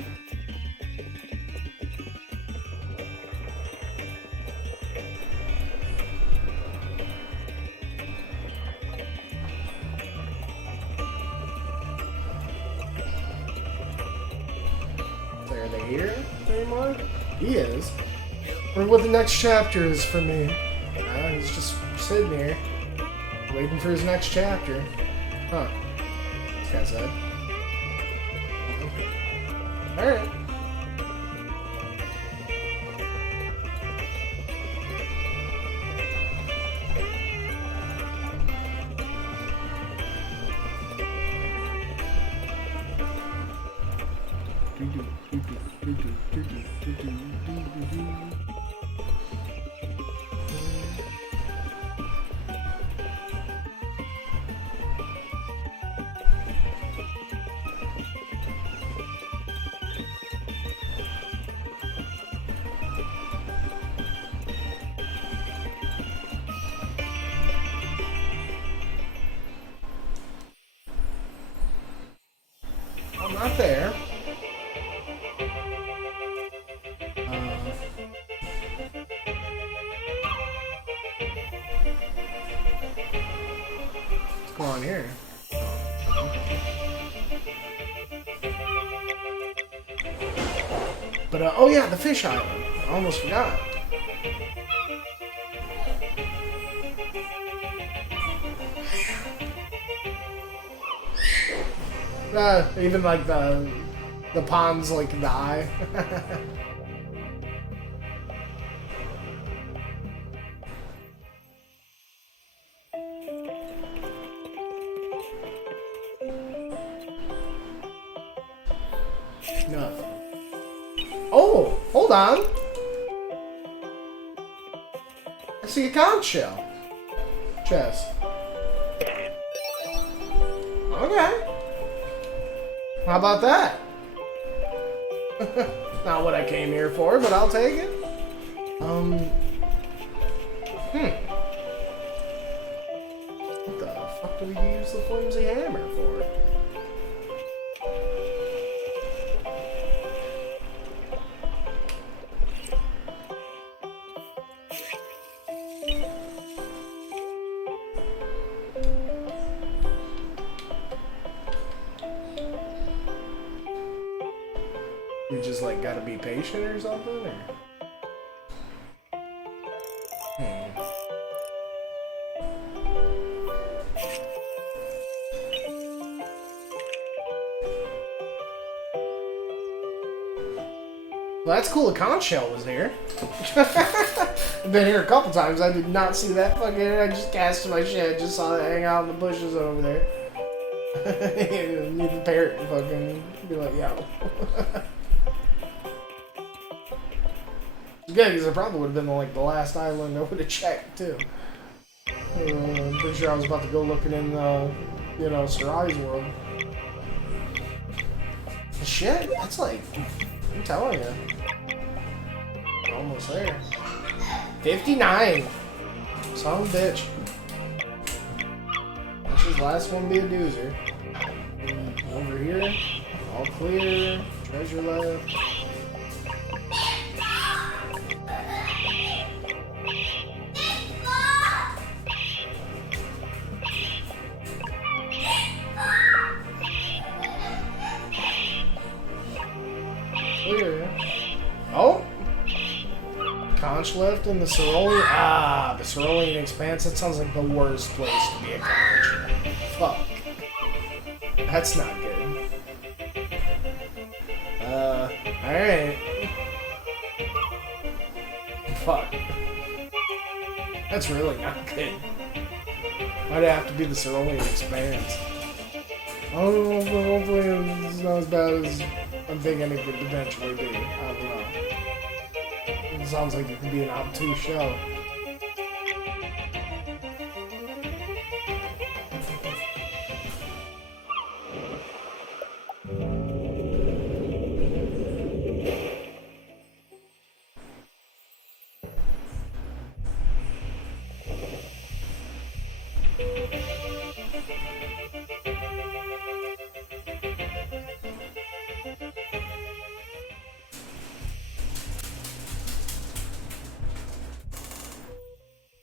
Are they here anymore? He is. Or what the next chapter is for me. He's just sitting here, waiting for his next chapter. Huh. This guy said. Alright. I'm not there. What's going on here? But, oh yeah, the fish island. I almost forgot. Even like the ponds like in the eye. No. Oh, hold on. I see a conch shell. Chest. Okay. How about that? Not what I came here for, but I'll take it. What the fuck do we use the flimsy hammer for? We just like gotta be patient or something, or? Well, that's cool. The conch shell was here. I've been here a couple times. I did not see that fucking. I just cast my shit. Just saw it hang out in the bushes over there. Need the parrot and fucking be like, yo. It's good because it probably would have been like the last island I would have checked too. I'm pretty sure I was about to go looking in, you know, Sarai's world. Shit, that's like, I'm telling you, almost there. 59. Son of a bitch. Watch his last one be a doozer. Over here, all clear. Treasure left. Clear. Oh! Conch left in the Cerulean. Ah, the Cerulean Expanse. That sounds like the worst place to be a conch. Fuck. That's not good. Alright. Fuck. That's really not good. Might have to be the Cerulean Expanse. I don't know, but hopefully it's not as bad as I'm thinking it could potentially be. I don't know. It sounds like it could be an obtuse show.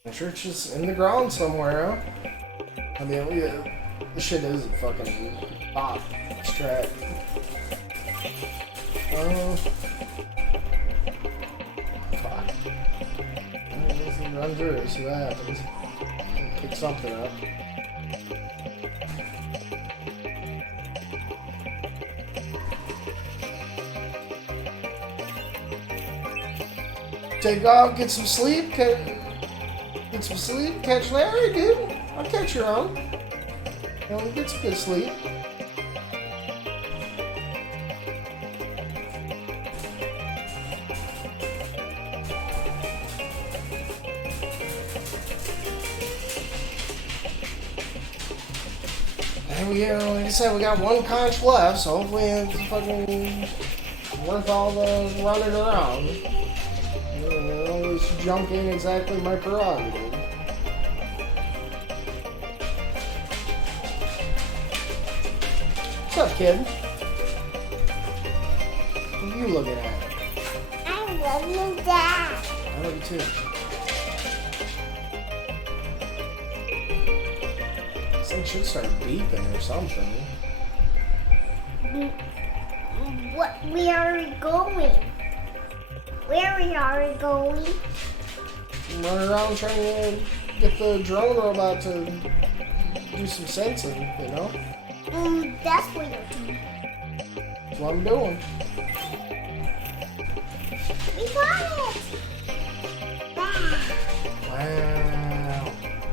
I'm sure it's just in the ground somewhere, huh? I mean, this shit is a fucking pop strat. Fuck. run through, see what happens. Pick something up. Take off, get some sleep, get some sleep, catch Larry, dude. I'll catch your own. Get some good sleep. And we, like I said, we got one conch left, so hopefully it's fucking worth all the running around. This junk ain't exactly my prerogative. What's up, kid? What are you looking at? I love you, Dad. I love you too. This thing should start beeping or something. Where are we going? Where are we going? Running around trying to get the drone robot to do some sensing, you know? That's what you're doing. That's what I'm doing. We got it! Wow.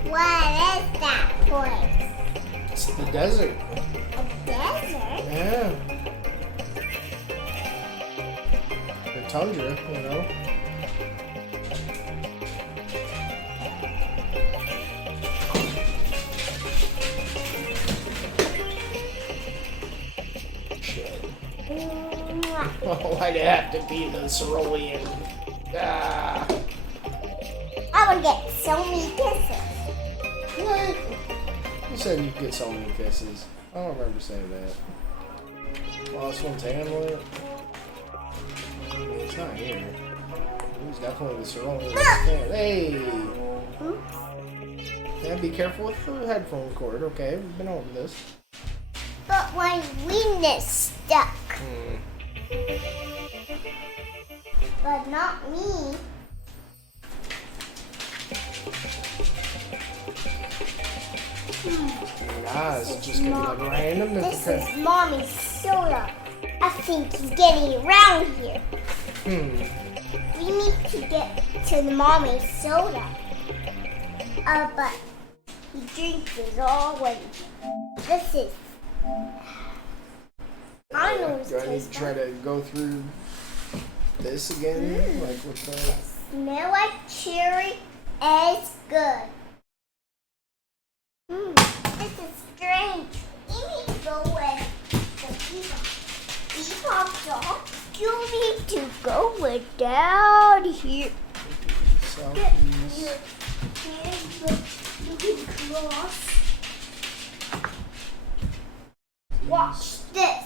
What is that place? It's the desert. A desert? Yeah. The tundra, you know? Shit. Oh, why'd it have to be the cerulean? Ah. I would get so many kisses. What? You said you'd get so many kisses. I don't remember saying that. Well, this one's handling. It's not here. It was definitely the cerulean. Hey! Yeah, be careful with the headphone cord, okay? We've been over this. But my wind is stuck. But not me. Nah, it's just gonna be like random. This is Mommy's soda. I think he's getting around here. We need to get to the Mommy's soda. But he drinks it already. This is. I know Do I need to try to go through this again? Like with the. Smell like cherry. It's good. This is strange. You need to go with the peacock dog. You need to go with down here. Southeast. You can cross. Watch this.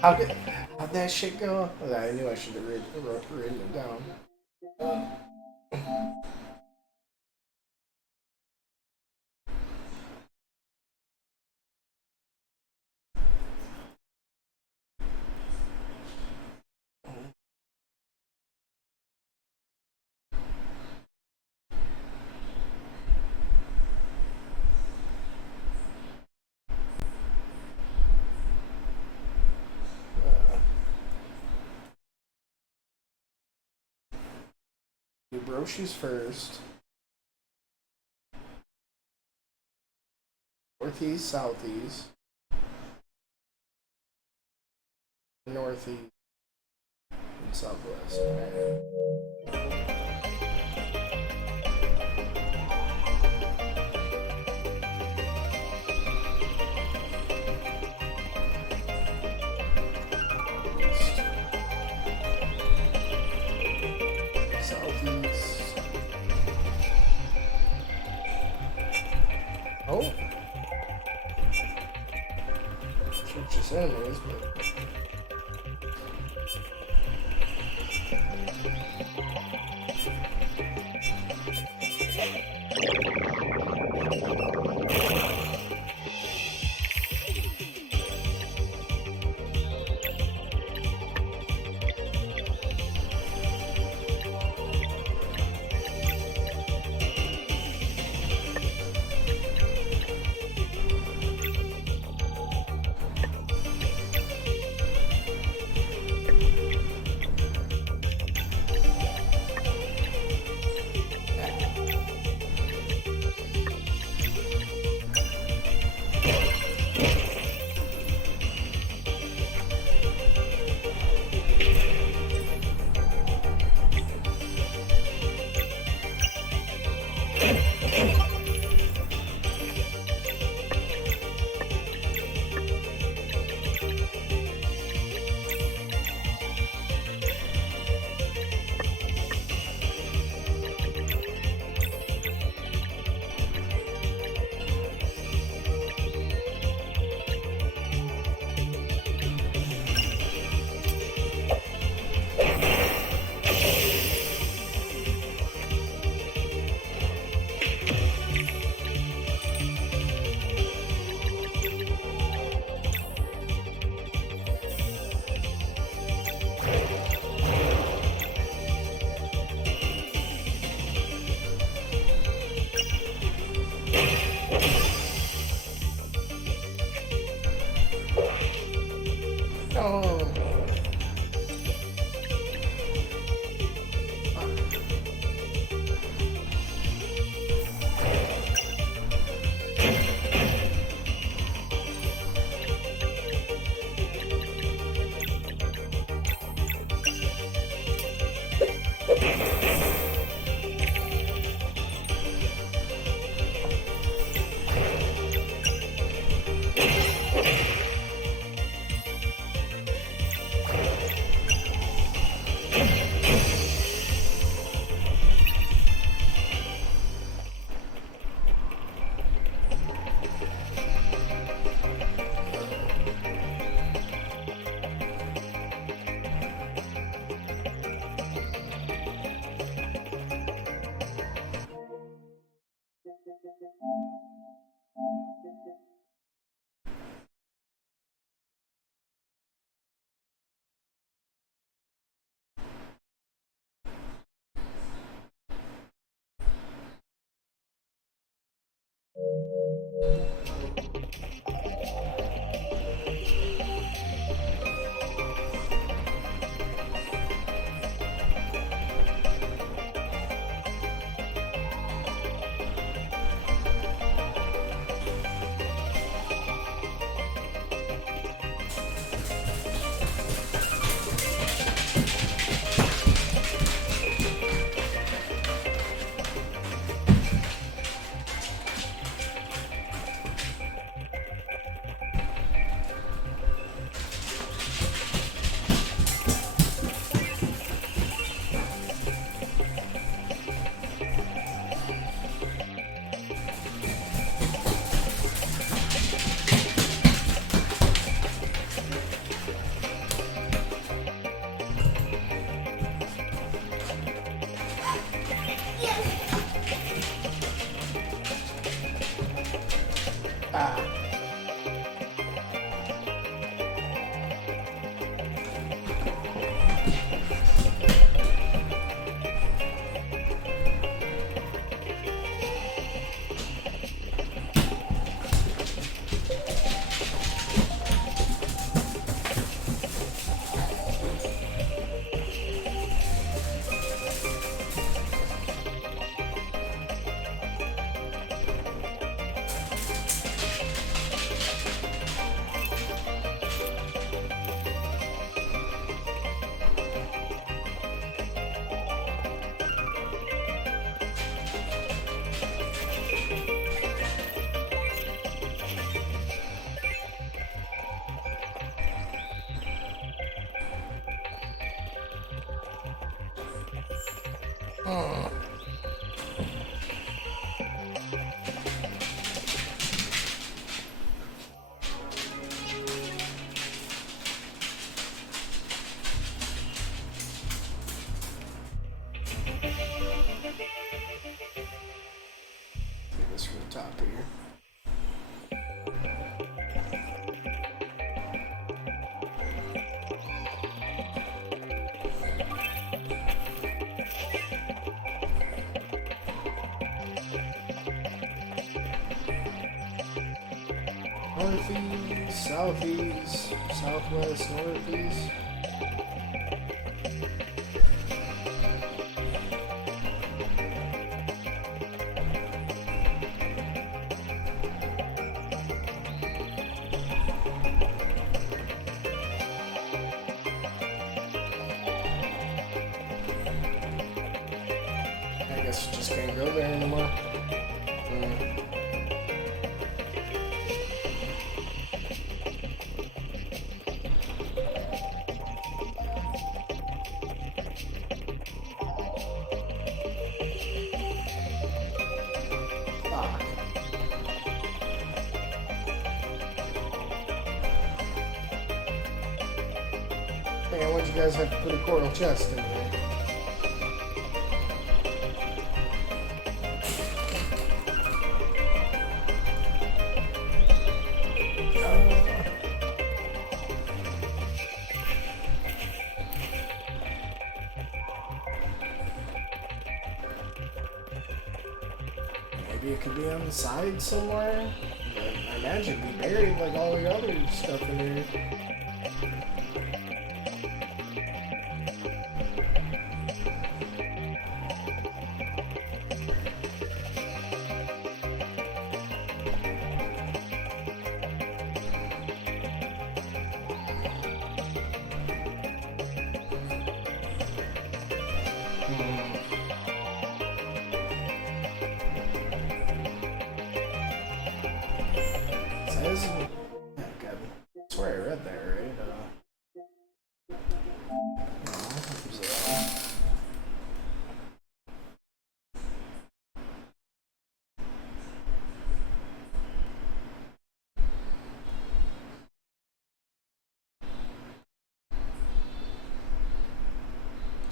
How'd that shit go? I knew I should have written it down. Do Brochies first. Northeast, southeast. Northeast. And southwest. It's just enemies, but... Oh. Oh. northeast, southeast, southwest, northeast. I guess you just can't go there anymore. Man, why'd you guys have to put a coral chest in there? Maybe it could be on the side somewhere. But I imagine it'd be buried like all the other stuff in here. Says, oh God, I swear I read that right.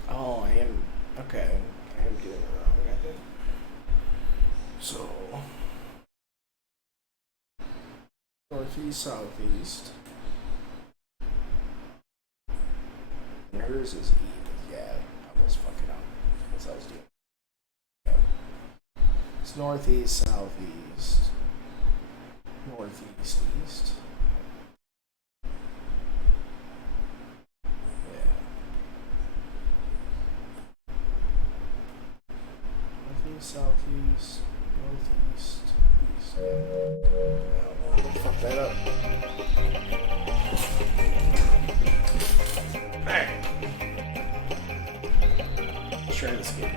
Oh, I am. Okay, I am doing it wrong, I think. So. Northeast, southeast. And hers is E. Yeah, I was fucking up. That's what I was doing. Yeah. It's northeast, southeast. Northeast, east. Yeah. Northeast, southeast, northeast, east. Yeah. Fuck that up. Alright. Let's try this again.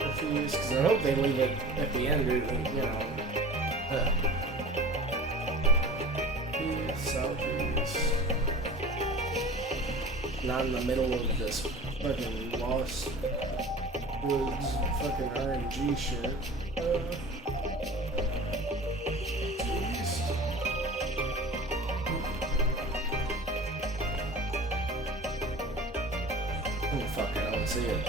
Because I hope they leave it at the end, or, you know. East, southeast. Not in the middle of this fucking lost woods fucking RNG shit. East. Oh fuck, I don't see it.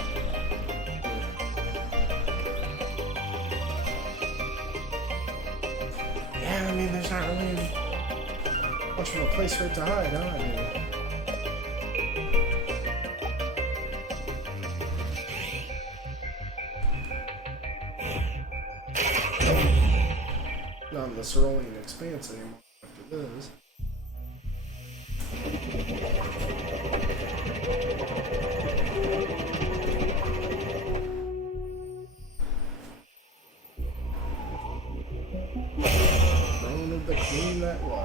Yeah, I mean, there's not really much of a place for it to hide, huh? I mean, not in the Cerulean Expanse anymore after this. Throne of the Queen that was.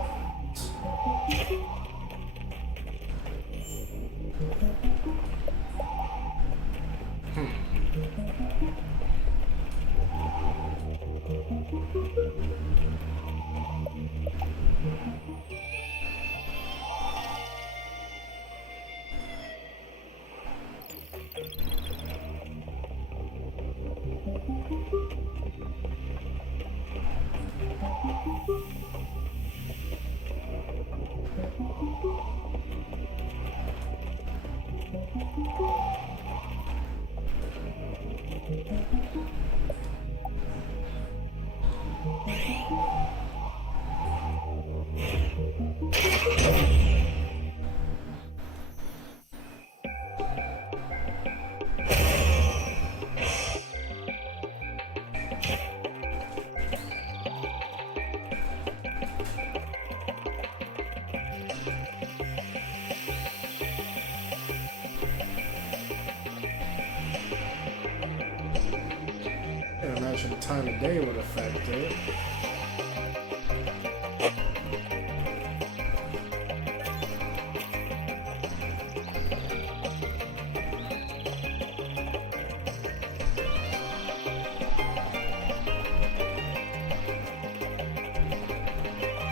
much of the time of day would affect it.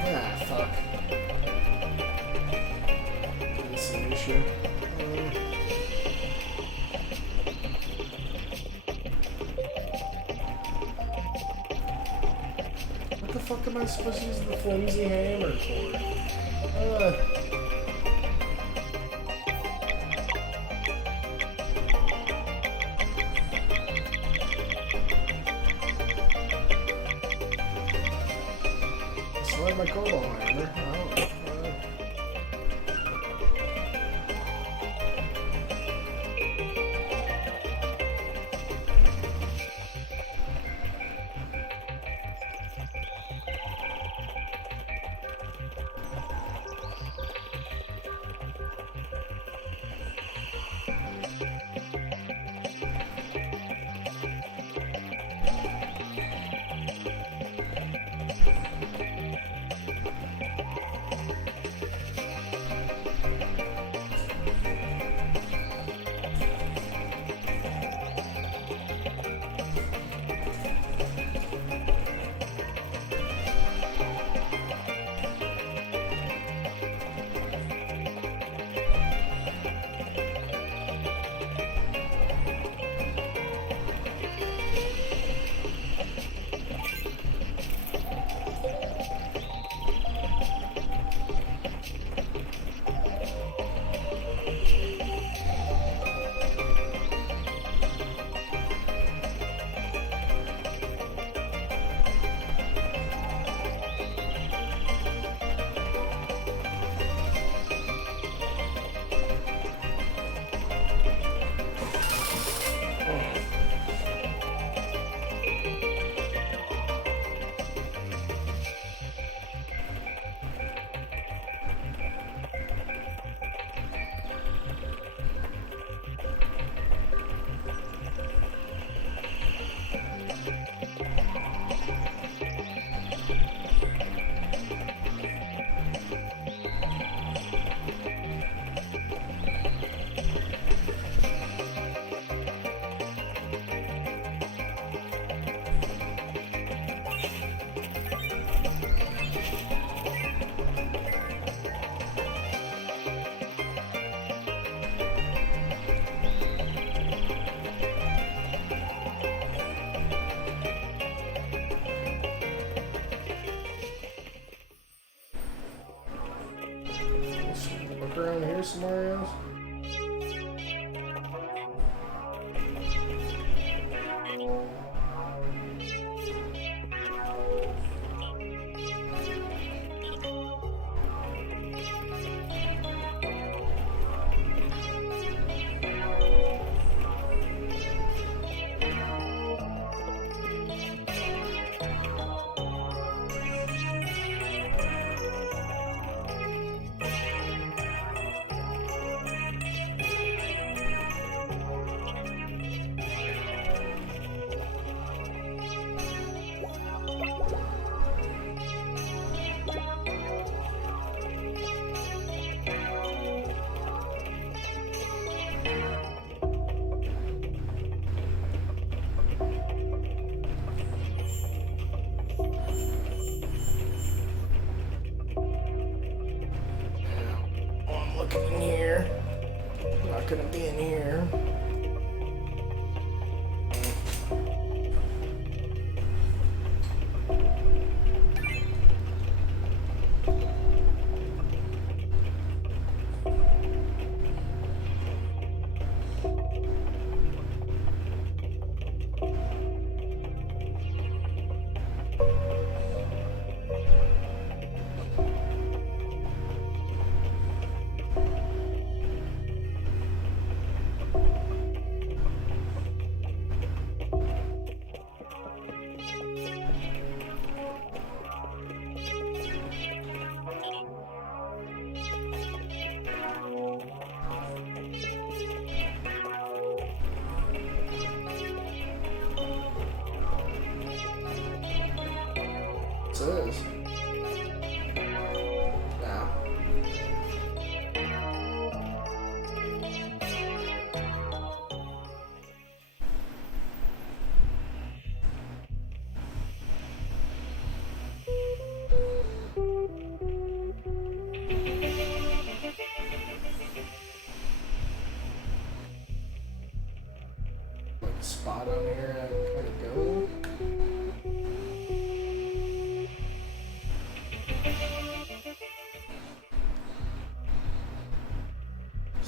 Ah, fuck. That's an issue. What the fuck am I supposed to use the flimsy hammer for? Slide my cobalt hammer. Oh. Look around here somewhere else. In here. I'm not gonna be in here.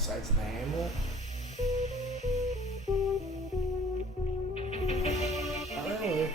besides the handle? Not really.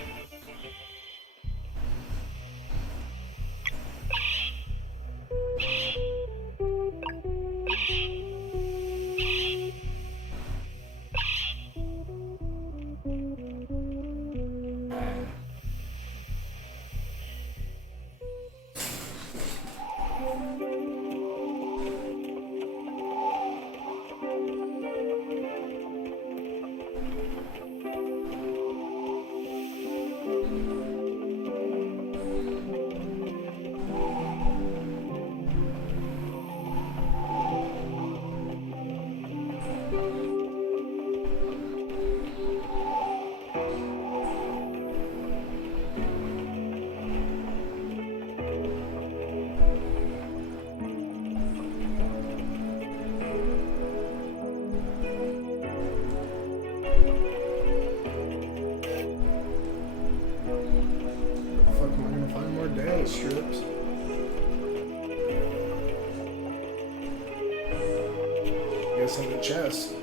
Strips. Guess on the chest.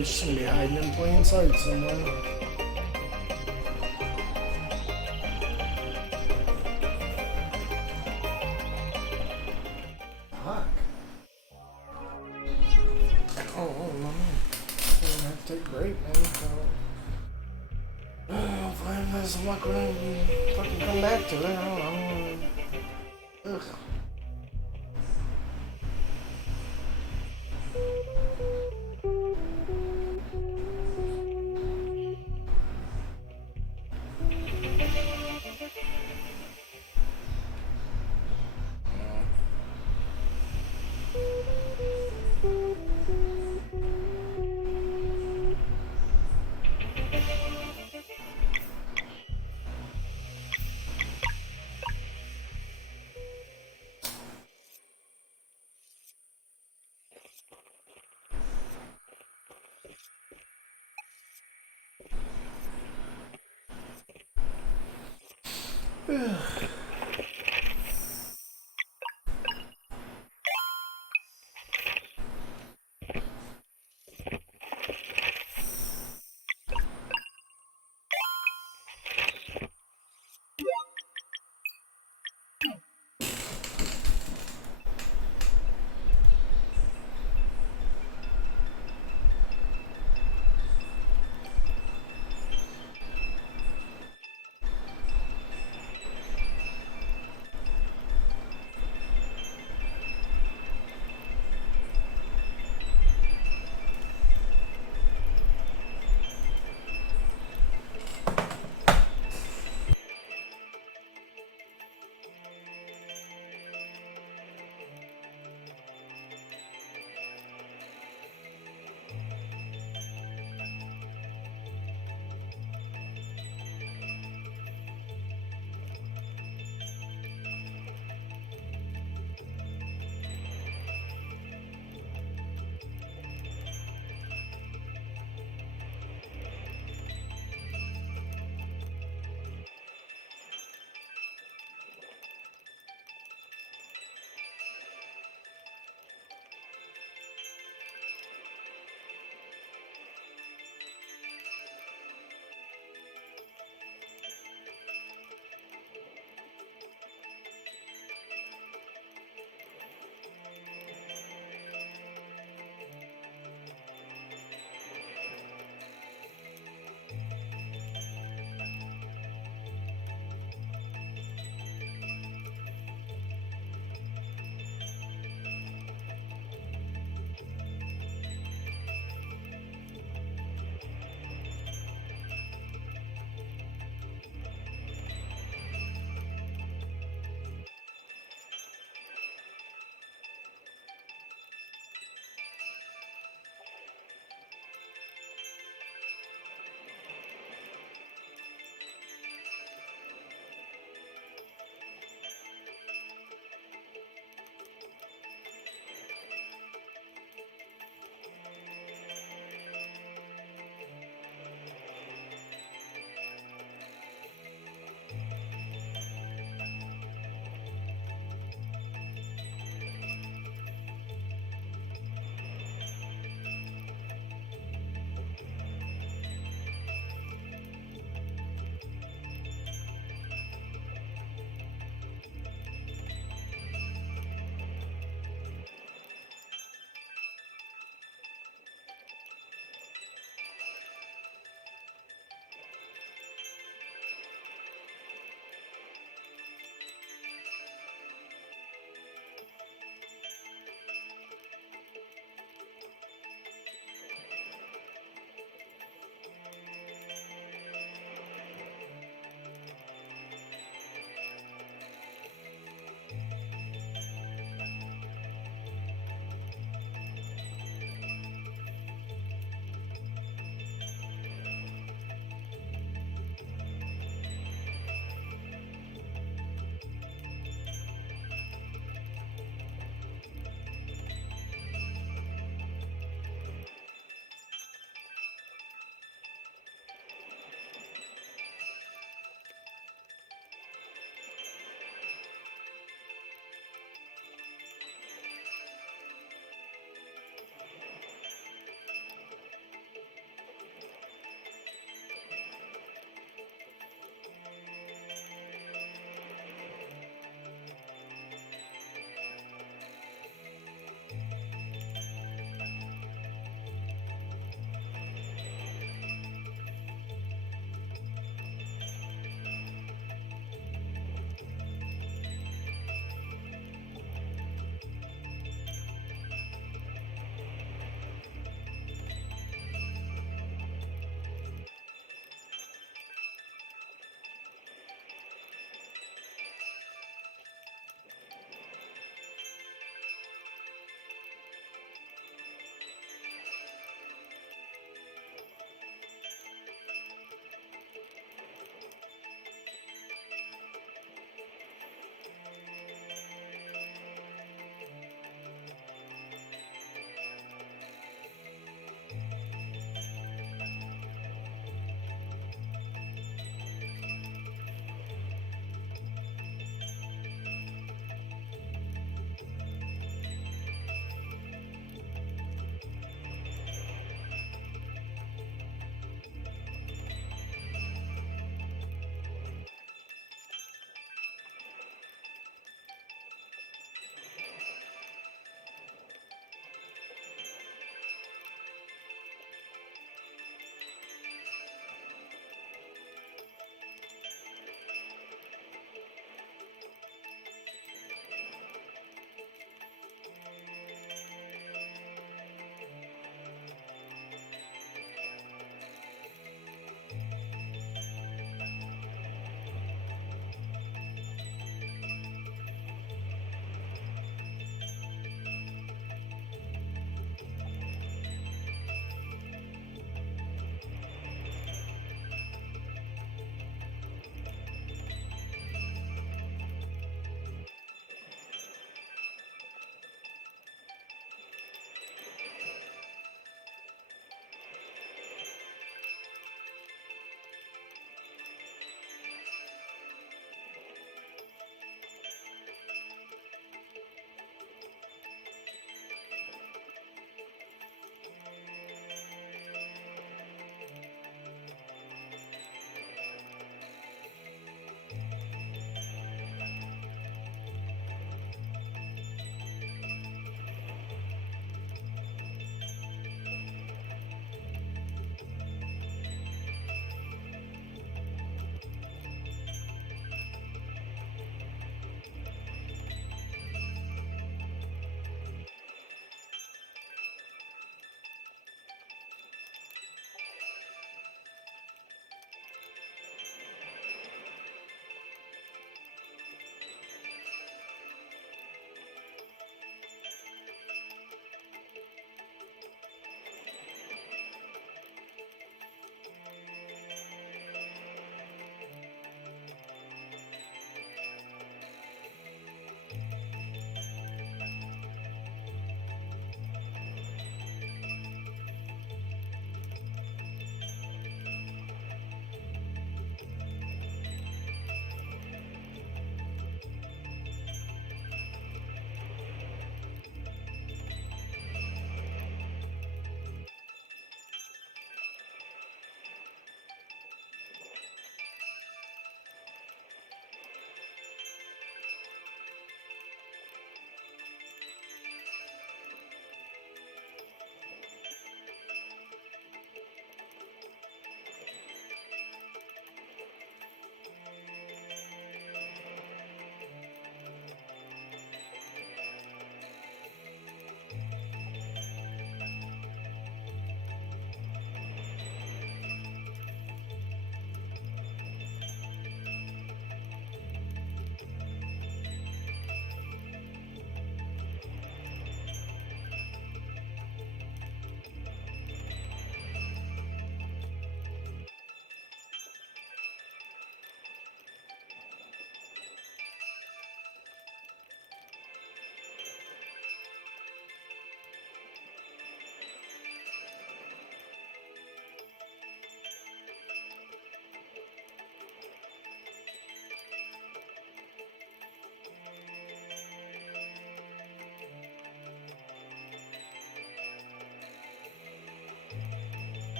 It's just gonna be hiding in plain sight somewhere. Fuck. Oh no. I have to take a break, man. Hopefully I have some luck when I fucking come back to it. I don't know. Ugh.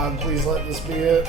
God, please let this be it.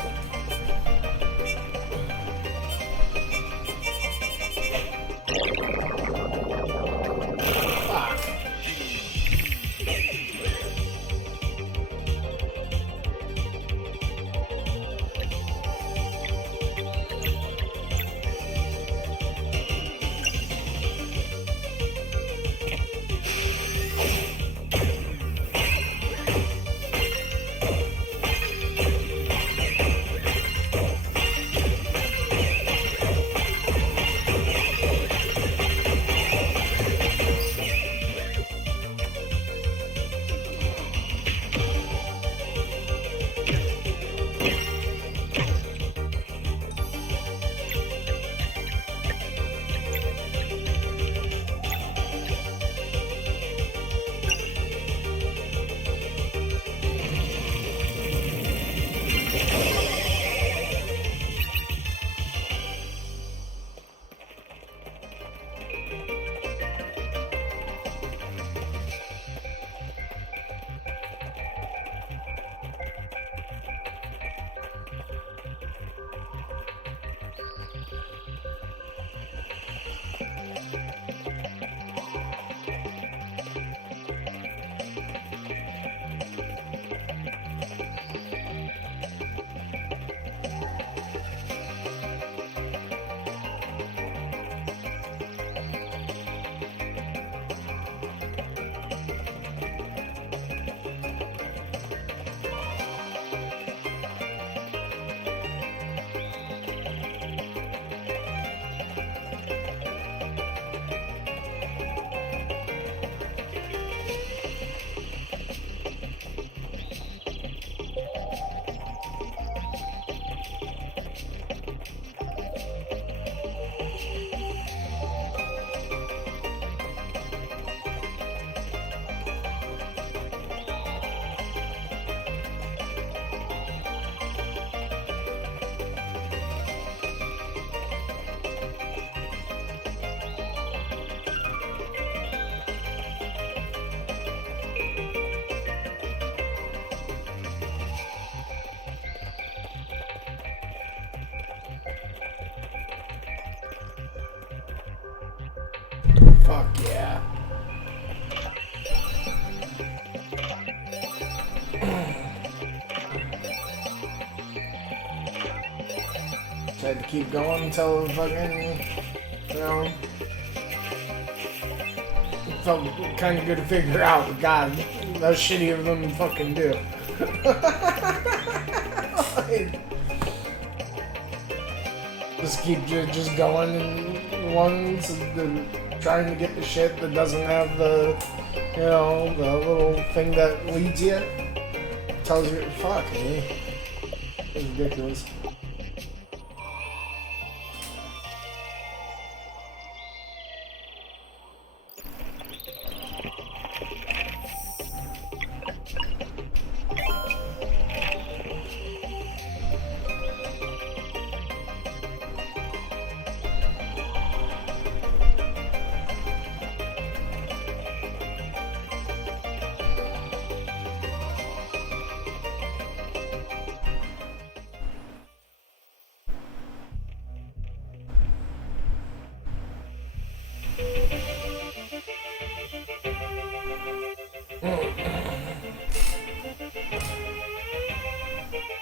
Fuck yeah. Just had to keep going until fucking, you know, it felt kind of good to figure out. God, that's shitty of them to fucking do. Like, just keep just going in ones and trying to get the shit that doesn't have the, you know, the little thing that leads you. Tells you, fuck me. It's ridiculous.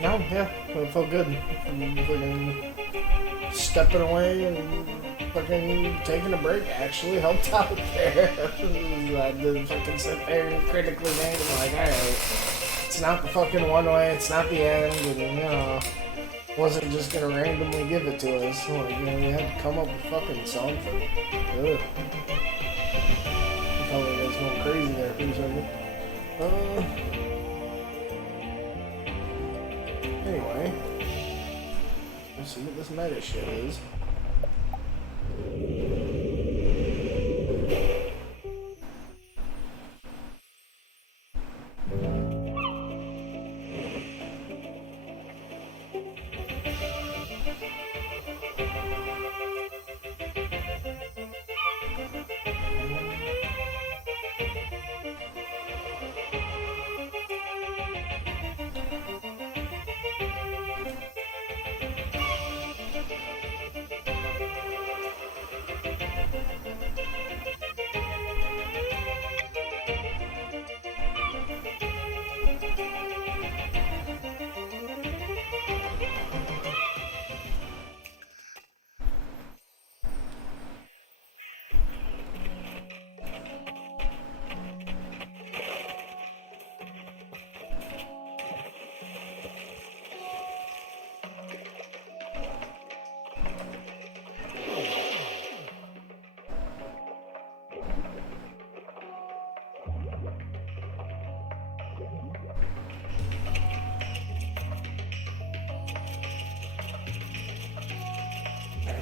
No, yeah, it felt good. Fucking stepping away and fucking taking a break actually helped out there. I didn't fucking sit there and critically made it like, alright, it's not the fucking one way, it's not the end, and you know, wasn't just gonna randomly give it to us. Like, you know, we had to come up with fucking something. Ugh. I felt like I was going crazy there for a second. Anyway, let's see what this meta shit is.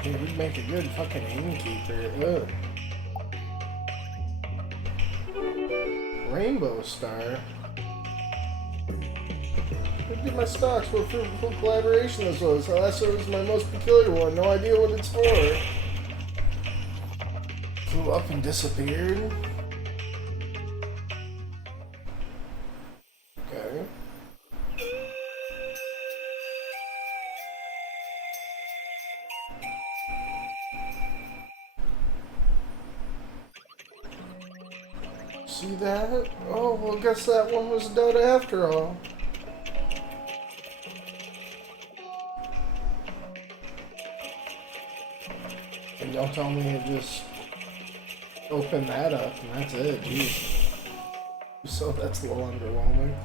Dude, we'd make a good fucking innkeeper. Ugh. Rainbow Star. Look at my stocks. What fruitful collaboration this was. Last one was my most peculiar one. No idea what it's for. Flew up and disappeared. Okay. See that? Oh, well, I guess that one was dead after all. And don't tell me it just opened that up and that's it, jeez. So that's a little underwhelming.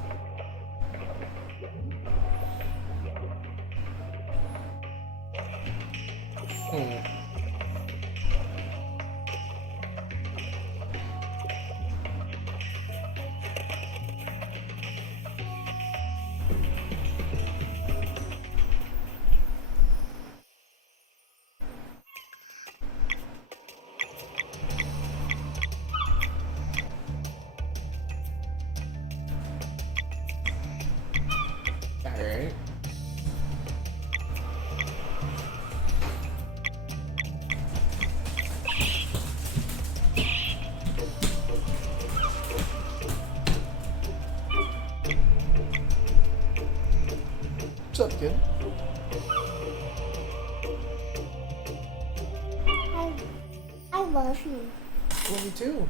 Alright. What's up, kid? I love you. Love you too.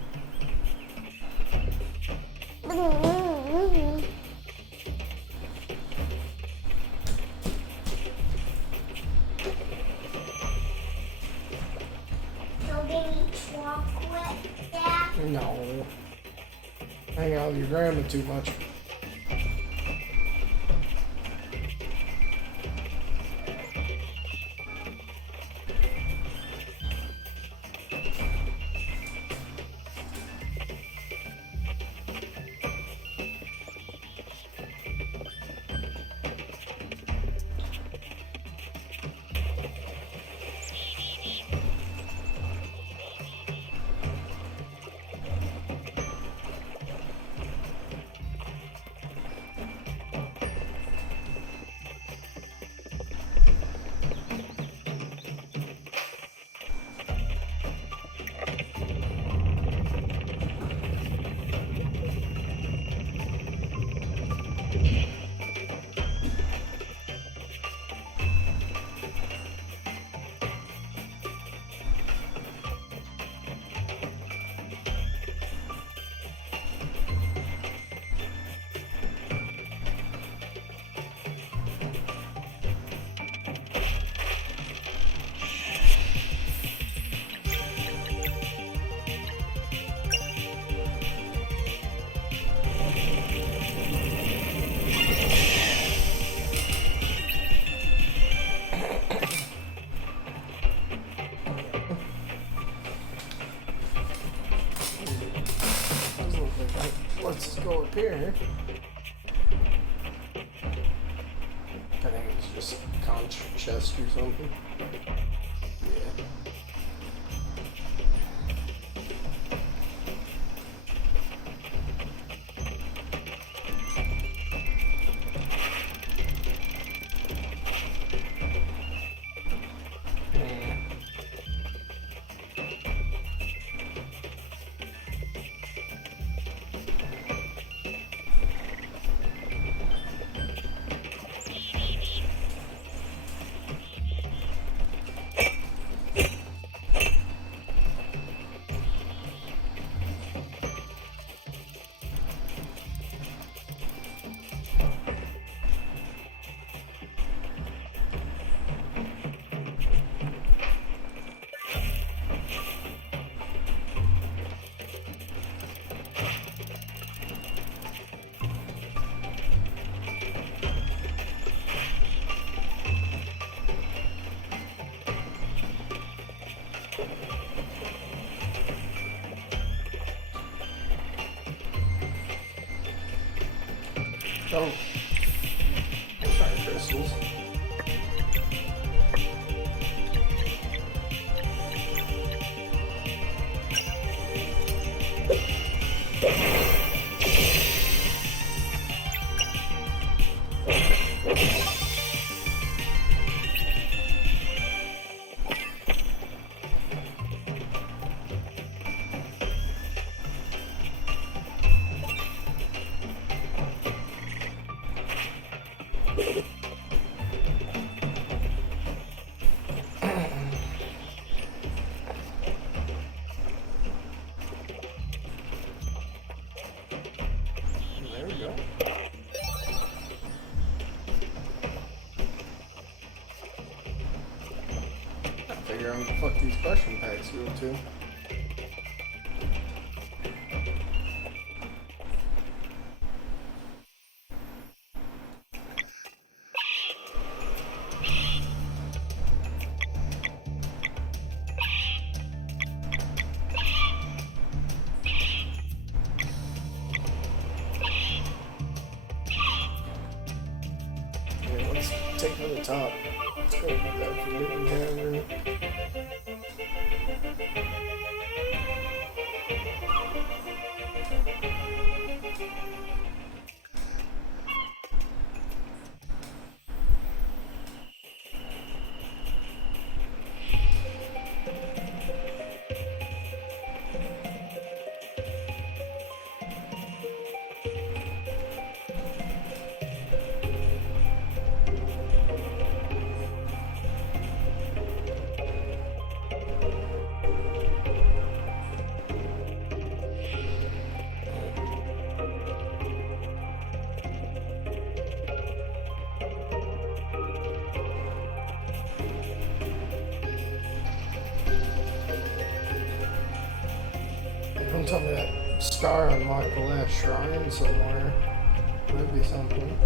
Don't give me chocolate, Dad. No. Hang out with your grandma too much. Let's go up here. I think it's just a conch chest or something. Yeah. Oh. Fire crystals. There we go. I figure out what the fuck these question packs go to. Take from the top. Let's go with that Forbidden Cavern. Don't tell me that star unlocked the last shrine somewhere. Might be something.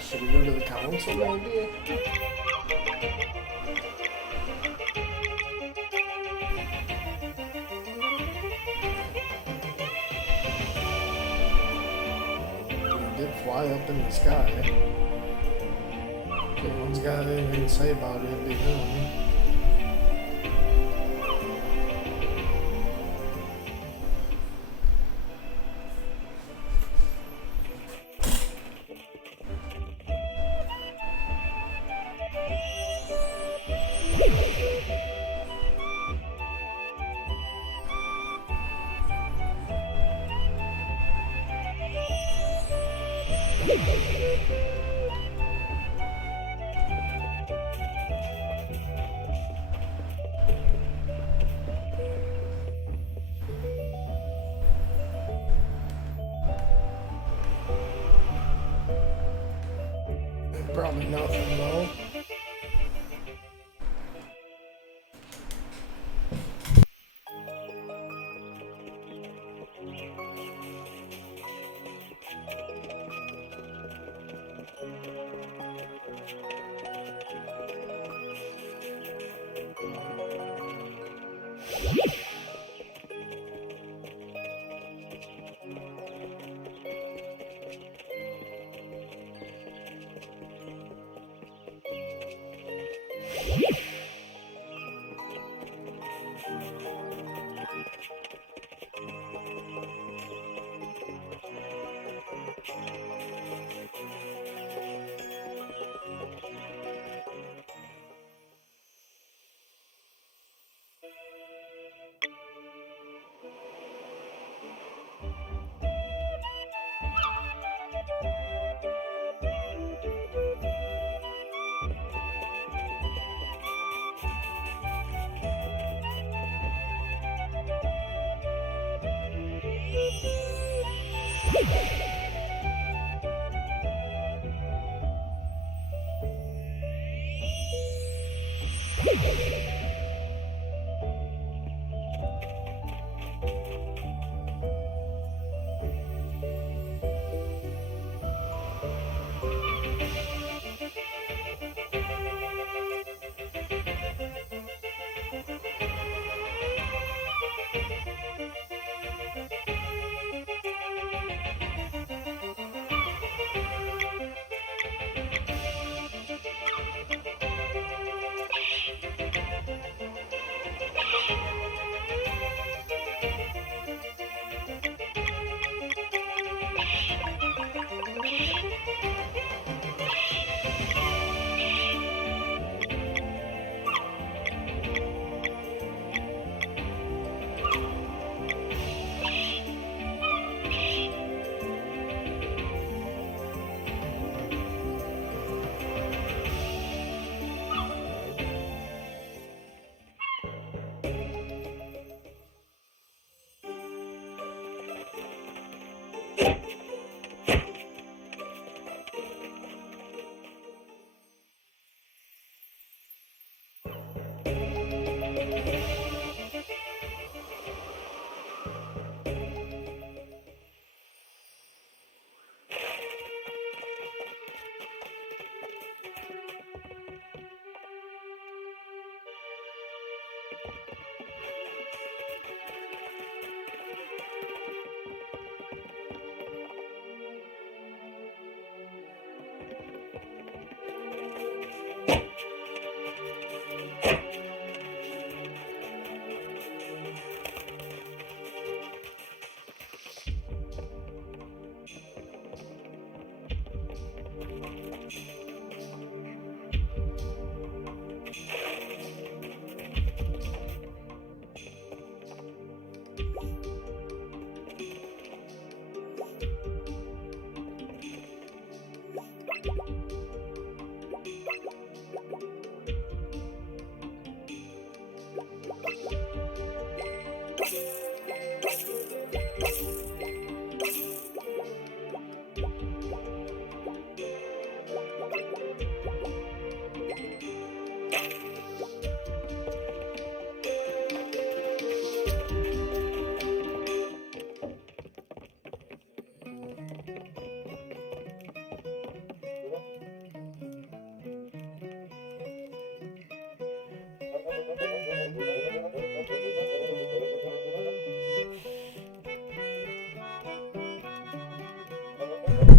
Should we go to the council maybe? He did fly up in the sky. If anyone's got anything to say about it, it'd be him. Probably nothing though.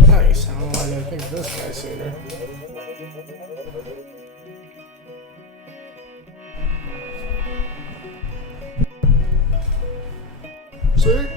Nice. I don't know why I didn't think of this guy sooner. See?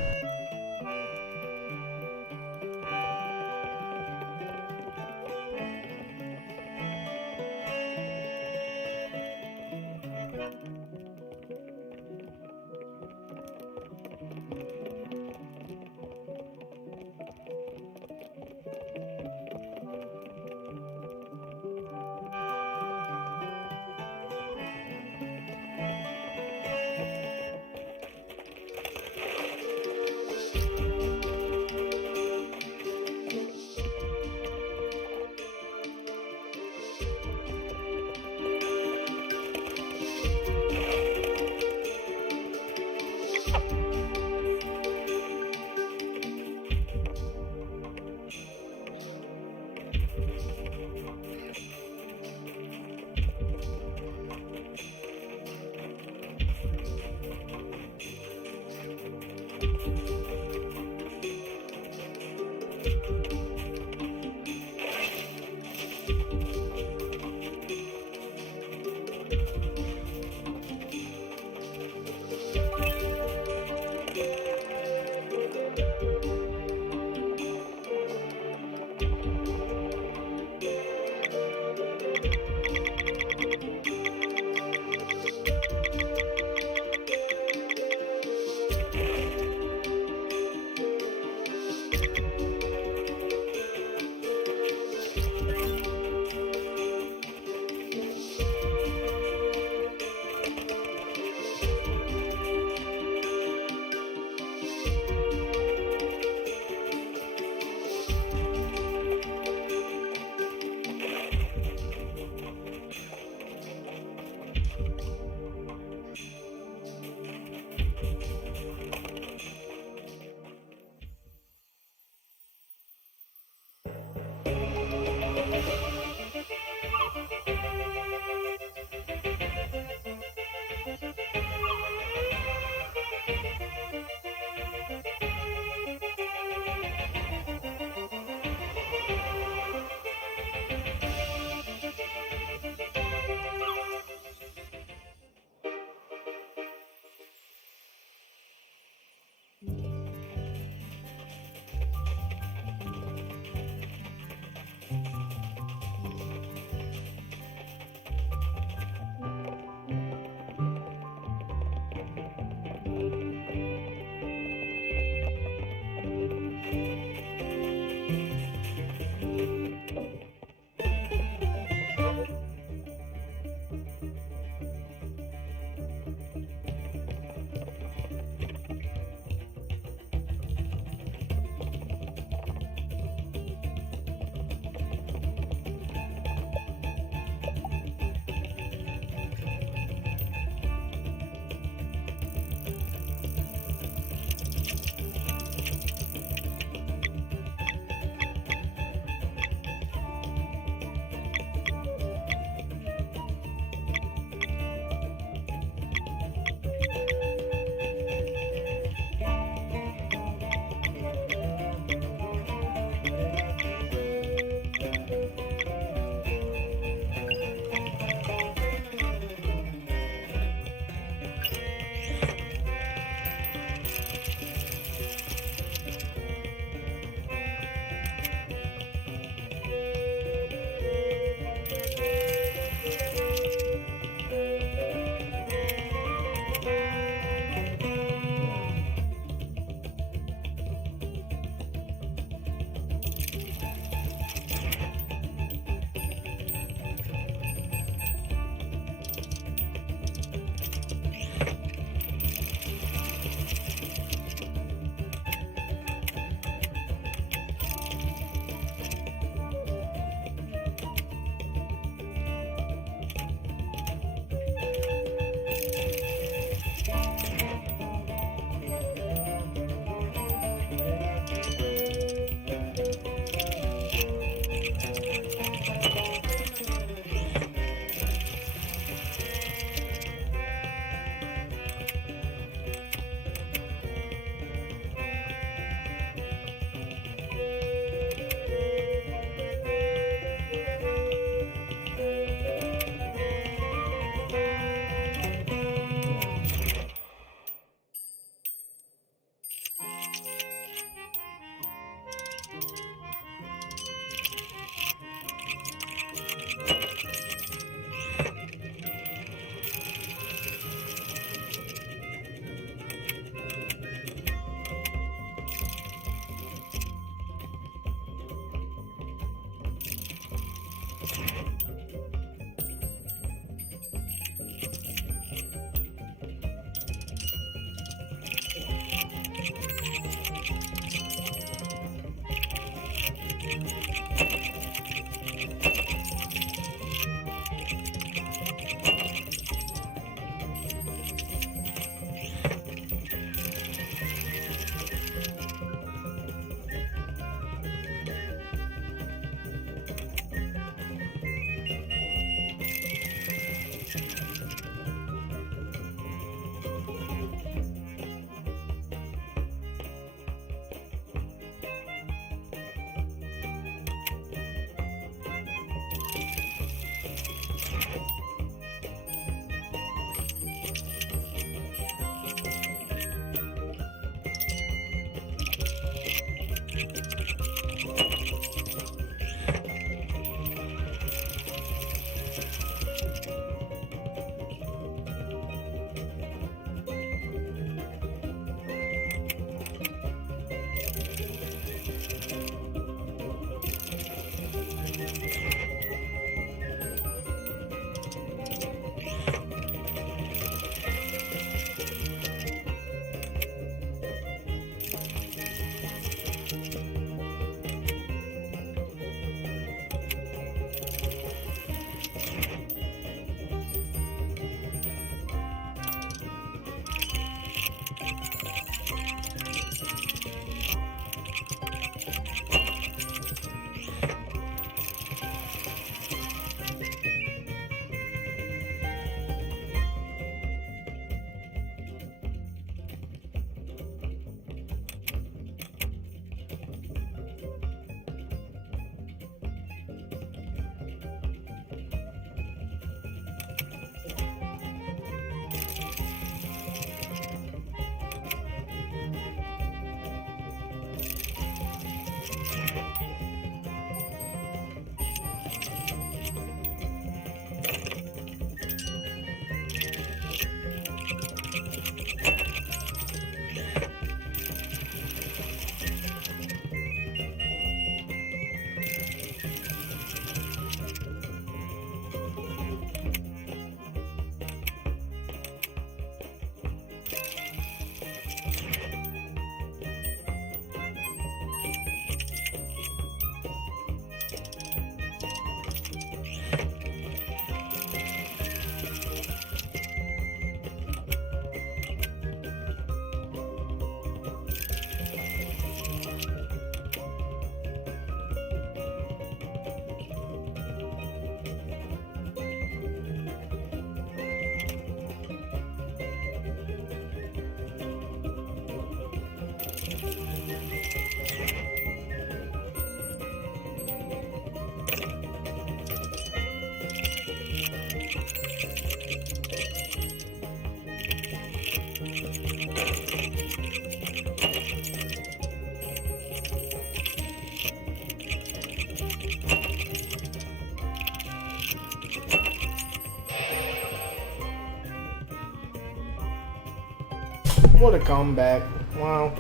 What a comeback. Wow.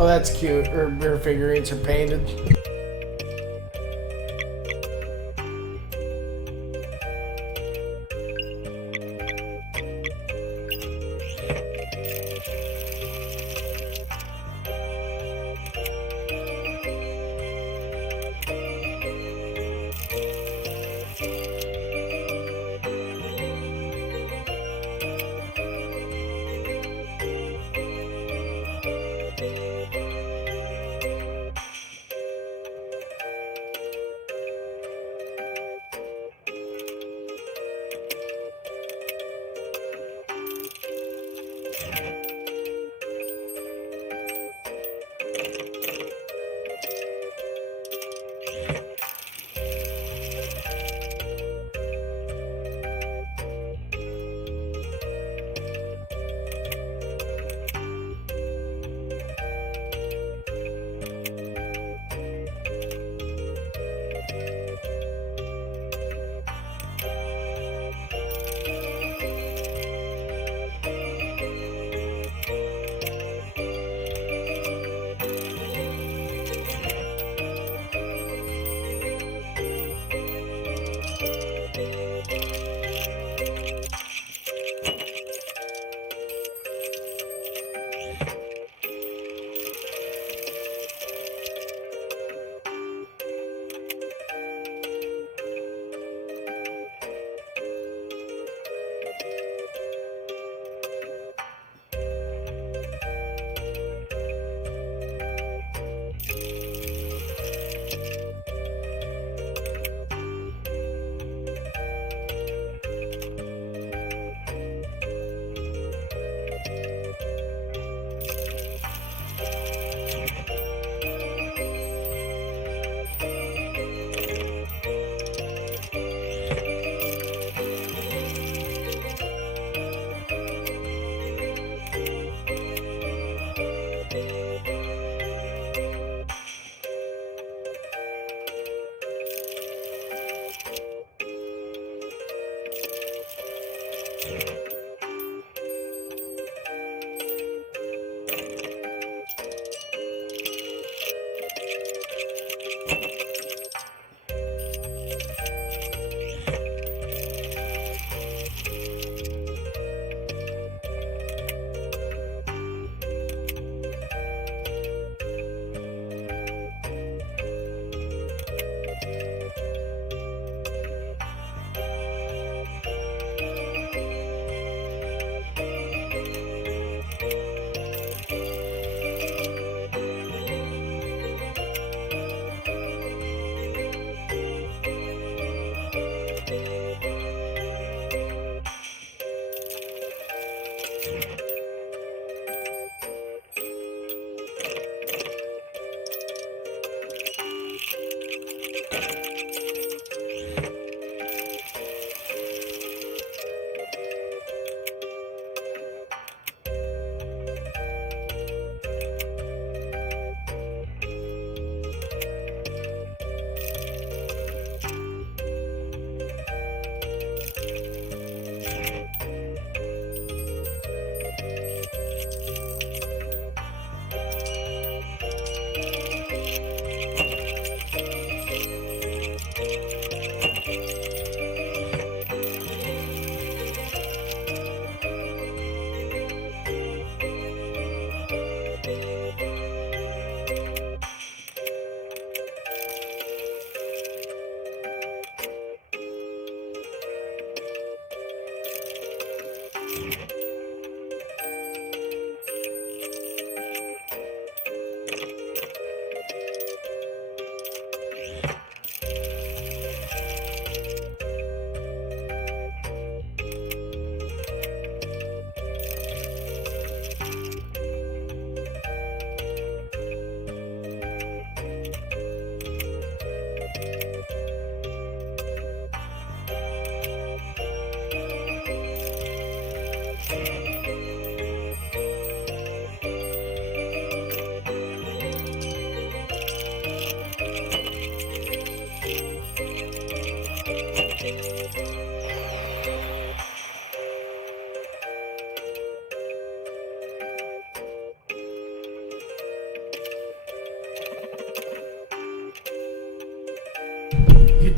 Oh, that's cute. Her figurines are painted.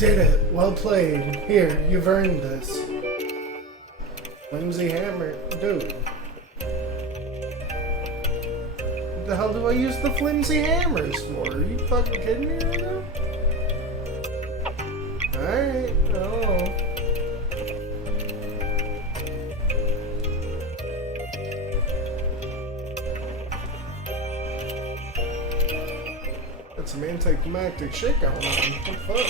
did it. Well played. Here, you've earned this. Flimsy hammer. Dude. What the hell do I use the flimsy hammers for? Are you fucking kidding me right now? Alright. Oh. Got some anticlimactic shit going on. What the fuck?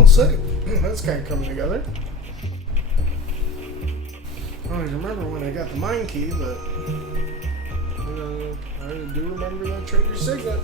All set. That's kind of coming together. I don't remember when I got the mine key, but I do remember that trader signet.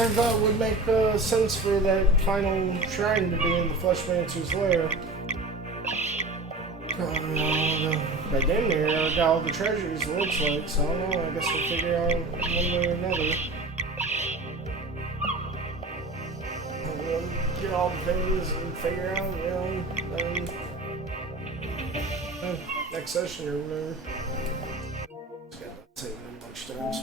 I thought would make sense for that final shrine to be in the Fleshmancer's lair. But damn near I got all the treasures, it looks like, so I don't know, I guess we'll figure out one way or another. We'll get all the things and figure out, you know, next session or whatever. Just gotta say it a bunch of times.